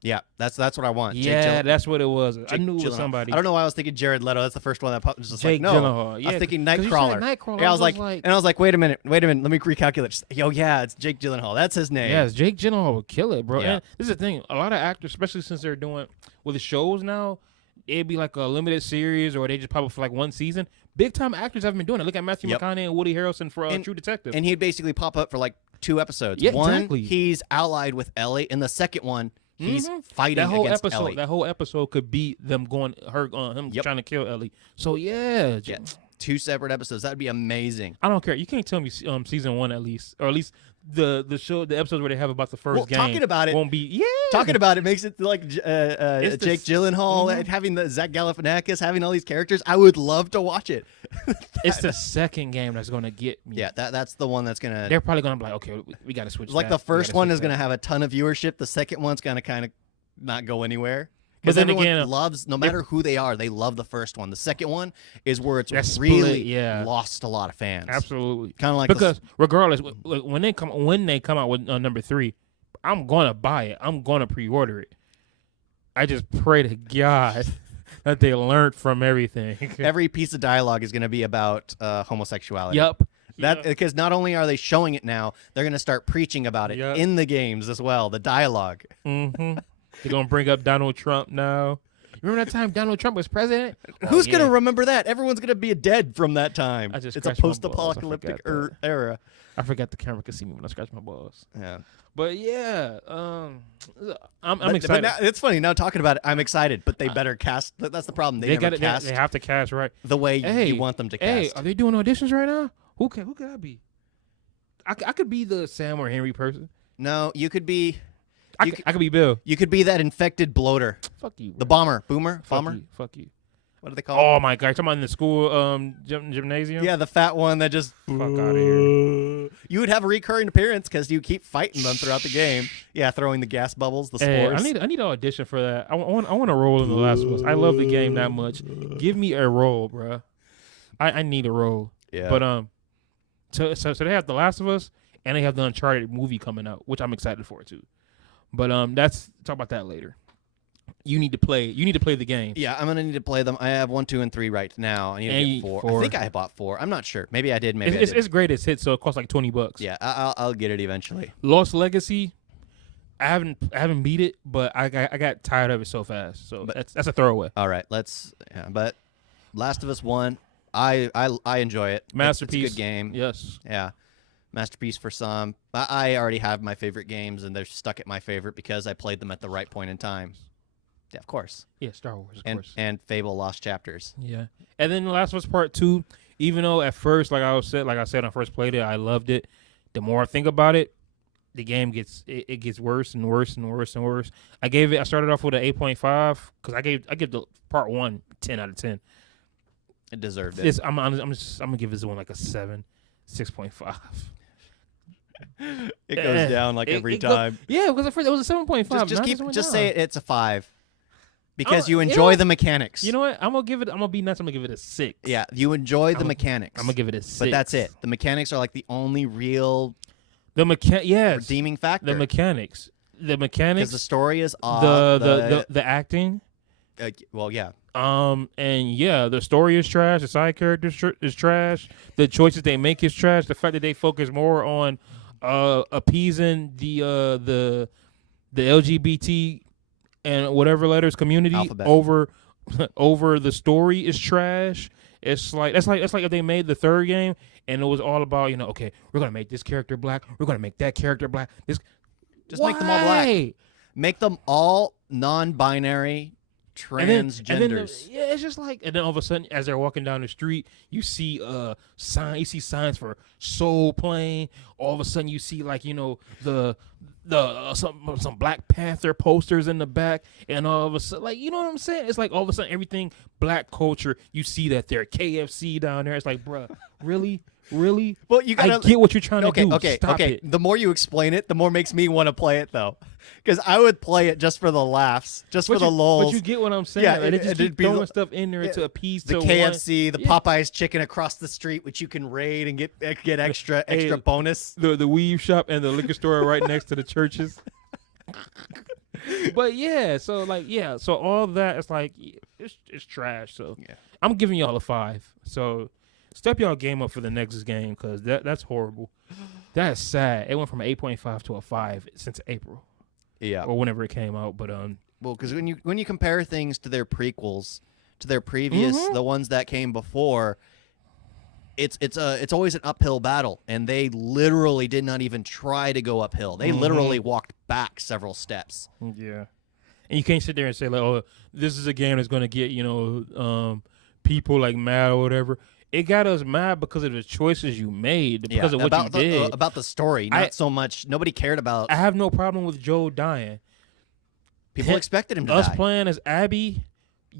Yeah, that's what I want. Yeah, that's what it was. I knew it was Gyllenhaal. somebody. I don't know why I was thinking Jared Leto. That's the first one that popped. Was just Jake like, no. Gyllenhaal. Yeah, I was thinking 'cause you said Nightcrawler. Nightcrawler. Yeah, I was like, wait a minute. Let me recalculate. Yeah, it's Jake Gyllenhaal. That's his name. Yes, Jake Gyllenhaal would kill it, bro. Yeah. And this is the thing. A lot of actors, especially since they're doing with the shows now, it'd be like a limited series or they just pop up for like one season. Big time actors haven't been doing it. Look at Matthew McConaughey and Woody Harrelson for True Detective. And he'd basically pop up for like 2 episodes. Yeah, one, exactly. he's allied with Ellie, and the second one, he's fighting that whole against episode. Ellie. That whole episode could be them him trying to kill Ellie. So yeah, 2 separate episodes. That'd be amazing. I don't care. You can't tell me season 1 at least, or at least the episodes where they have about the first game. Talking about it won't be Talking about it makes it like Jake Gyllenhaal having the Zach Galifianakis having all these characters. I would love to watch it. It's the second game that's gonna get me. Yeah, that's the one that's gonna. They're probably gonna be like, okay, we got to switch. Like the first one is gonna have a ton of viewership. The second one's gonna kind of not go anywhere. But Because then everyone again, loves, no matter who they are, they love the first one. The second one is where it's That's really split, lost a lot of fans. Absolutely. Kind of like because regardless, when they come out with number 3, I'm gonna buy it. I'm gonna pre-order it. I just pray to God that they learned from everything. every piece of dialogue is going to be about homosexuality. Yep. Because not only are they showing it now, they're going to start preaching about it in the games as well. The dialogue. Mm-hmm. They're gonna bring up Donald Trump now. Remember that time Donald Trump was president? Who's going to remember that? Everyone's going to be dead from that time. It's a post-apocalyptic era. I forgot the camera could see me when I scratched my balls. Yeah. But yeah, I'm excited. But now, it's funny now talking about it. I'm excited, but they better cast. That's the problem. They never cast. They have to cast right the way you want them to cast. Hey, are they doing auditions right now? Who could I be? I could be the Sam or Henry person. No, you could be. I could be Bill. You could be that infected bloater. Fuck you. Bro. The bomber. Bomber? Fuck you. What do they call it? Oh my god, you're talking about in the school gymnasium? Yeah, the fat one that just fuck out of here. You would have a recurring appearance because you keep fighting them throughout the game. Yeah, throwing the gas bubbles, the spores. I need an audition for that. I want a role in The Last of Us. I love the game that much. Give me a role, bro. I need a role. Yeah. But so they have The Last of Us and they have the Uncharted movie coming out, which I'm excited for too. But that's talk about that later. You need to play the game. Yeah, I'm gonna need to play them. I have 1, 2, and 3 right now. I need to get 4. I think I bought 4. I'm not sure. Maybe I did. Maybe it's greatest hit, so it costs like $20. Yeah, I'll get it eventually. Lost Legacy. I haven't beat it, but I got tired of it so fast. So that's a throwaway. All right, but Last of Us 1, I enjoy it. Masterpiece. It's a good game. Yes. Yeah. Masterpiece for some. I already have my favorite games, and they're stuck at my favorite because I played them at the right point in time. Yeah, of course. Yeah, Star Wars, of course. And Fable Lost Chapters. Yeah. And then The Last of Us Part 2, even though at first, like I said when I first played it, I loved it. The more I think about it, the game gets worse and worse and worse and worse. I started off with an 8.5 because I give the Part 1 10 out of 10. It deserved it. I'm gonna give this one like a 7, 6.5. It goes down like every time. Yeah, because at first it was a 7.5. Just say it's a 5. Because you enjoy the mechanics. You know what? I'm gonna be nuts. I'm gonna give it a 6. Yeah, you enjoy the mechanics. I'm gonna give it a 6. But that's it. The mechanics are like the only real redeeming factor. The mechanics. Because the story is off. The acting. Well, yeah. And yeah, the story is trash. The side character is trash. The choices they make is trash. The fact that they focus more on appeasing the LGBT and whatever letters community Alphabet. over the story is trash. It's like if they made the third game and it was all about, okay, we're gonna make this character black, we're gonna make that character black. Just make them all black. Make them all non-binary transgenders. It's just like, and then all of a sudden, as they're walking down the street, you see signs for Soul playing. All of a sudden, you see some Black Panther posters in the back, and all of a sudden, you know what I'm saying? It's like all of a sudden, everything black culture, you see that there, KFC down there. It's like, bruh, really? Really? Well, I get what you're trying to do. Stop it. The more you explain it, the more it makes me want to play it, though. Because I would play it just for the laughs, for the lulls. But you get what I'm saying. Yeah, they just keep throwing stuff in there to appease the KFC, the Popeyes chicken across the street, which you can raid and get extra bonus. The weave shop and the liquor store right next to the churches. But so all that is like it's trash. So I'm giving y'all a 5. So step y'all game up for the next game because that's horrible. That's sad. It went from an 8.5 to a 5 since April. Yeah, or whenever it came out. But well, because when you compare things to their prequels, to their previous, the ones that came before, it's always an uphill battle, and they literally did not even try to go uphill. They literally walked back several steps. Yeah, and you can't sit there and say like, oh, this is a game that's going to get people like mad or whatever. It got us mad because of the choices you made, because of what you did. About the story, not so much. Nobody cared about. I have no problem with Joel dying. People expected him to us die. Playing as Abby,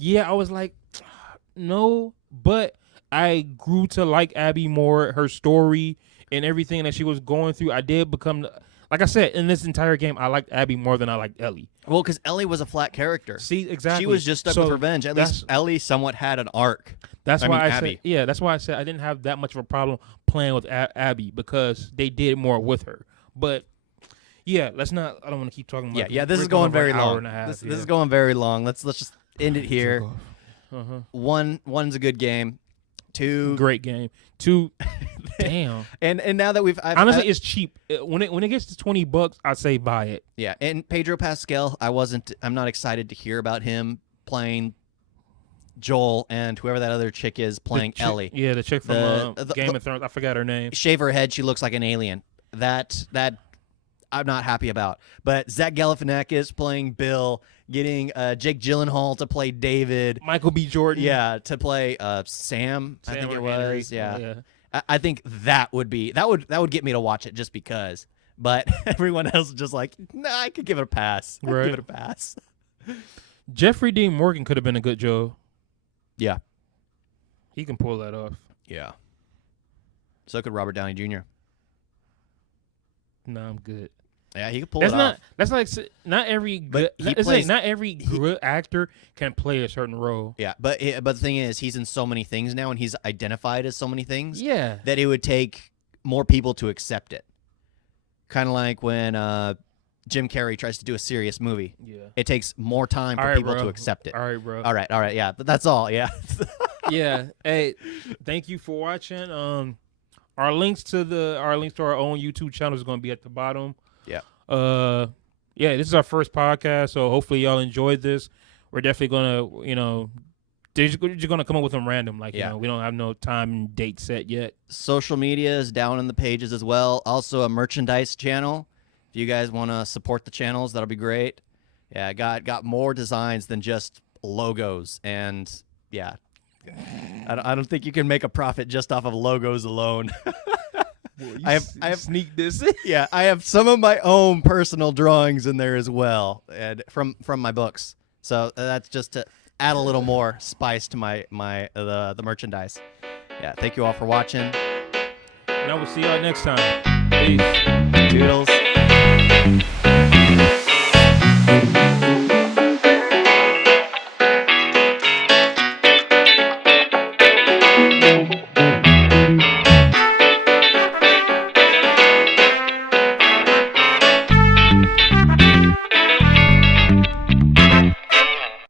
I was like, no, but I grew to like Abby more, her story and everything that she was going through. I did become, like I said, in this entire game, I liked Abby more than I liked Ellie. Well, because Ellie was a flat character. See, exactly. She was just stuck with revenge. At least Ellie somewhat had an arc. That's why I Abby. said, that's why I said I didn't have that much of a problem playing with Abby because they did more with her. But let's not. I don't want to keep talking about. This is going very long. This is going very long. Let's just end it here. One's a good game. 2, great game. 2, damn. And now that we've honestly, it's cheap. When it gets to $20, I say buy it. Yeah, and Pedro Pascal, I'm not excited to hear about him playing Joel and whoever that other chick is playing Ellie. Yeah, the chick from Game of Thrones. I forgot her name. Shave her head, she looks like an alien. That I'm not happy about. But Zach Galifianakis playing Bill, getting Jake Gyllenhaal to play David, Michael B. Jordan, to play Sam. I think it was. Henry. I think that would get me to watch it just because. but everyone else is just like, nah, I could give it a pass. I could give it a pass. Jeffrey Dean Morgan could have been a good Joe. Yeah. He can pull that off. Yeah. So could Robert Downey Jr. No, I'm good. Yeah, he could pull it off. That's like not every good. Not every good actor can play a certain role. Yeah, but the thing is, he's in so many things now, and he's identified as so many things. Yeah. That it would take more people to accept it. Kind of like when Jim Carrey tries to do a serious movie. Yeah. It takes more time for people to accept it. All right, bro. All right. Yeah, but that's all. Yeah. Yeah. Hey, thank you for watching. Our links to our own YouTube channel is going to be at the bottom. Yeah. Yeah, this is our first podcast, so hopefully y'all enjoyed this. We're definitely gonna, they're just gonna come up with them random. Like, we don't have no time and date set yet. Social media is down in the pages as well. Also a merchandise channel. If you guys want to support the channels, that'll be great. Yeah, got more designs than just logos, and yeah, I don't think you can make a profit just off of logos alone. Well, I have sneak this. Yeah, I have some of my own personal drawings in there as well, and from my books. So that's just to add a little more spice to the merchandise. Yeah, thank you all for watching. And I will see y'all next time. Peace. Toodles.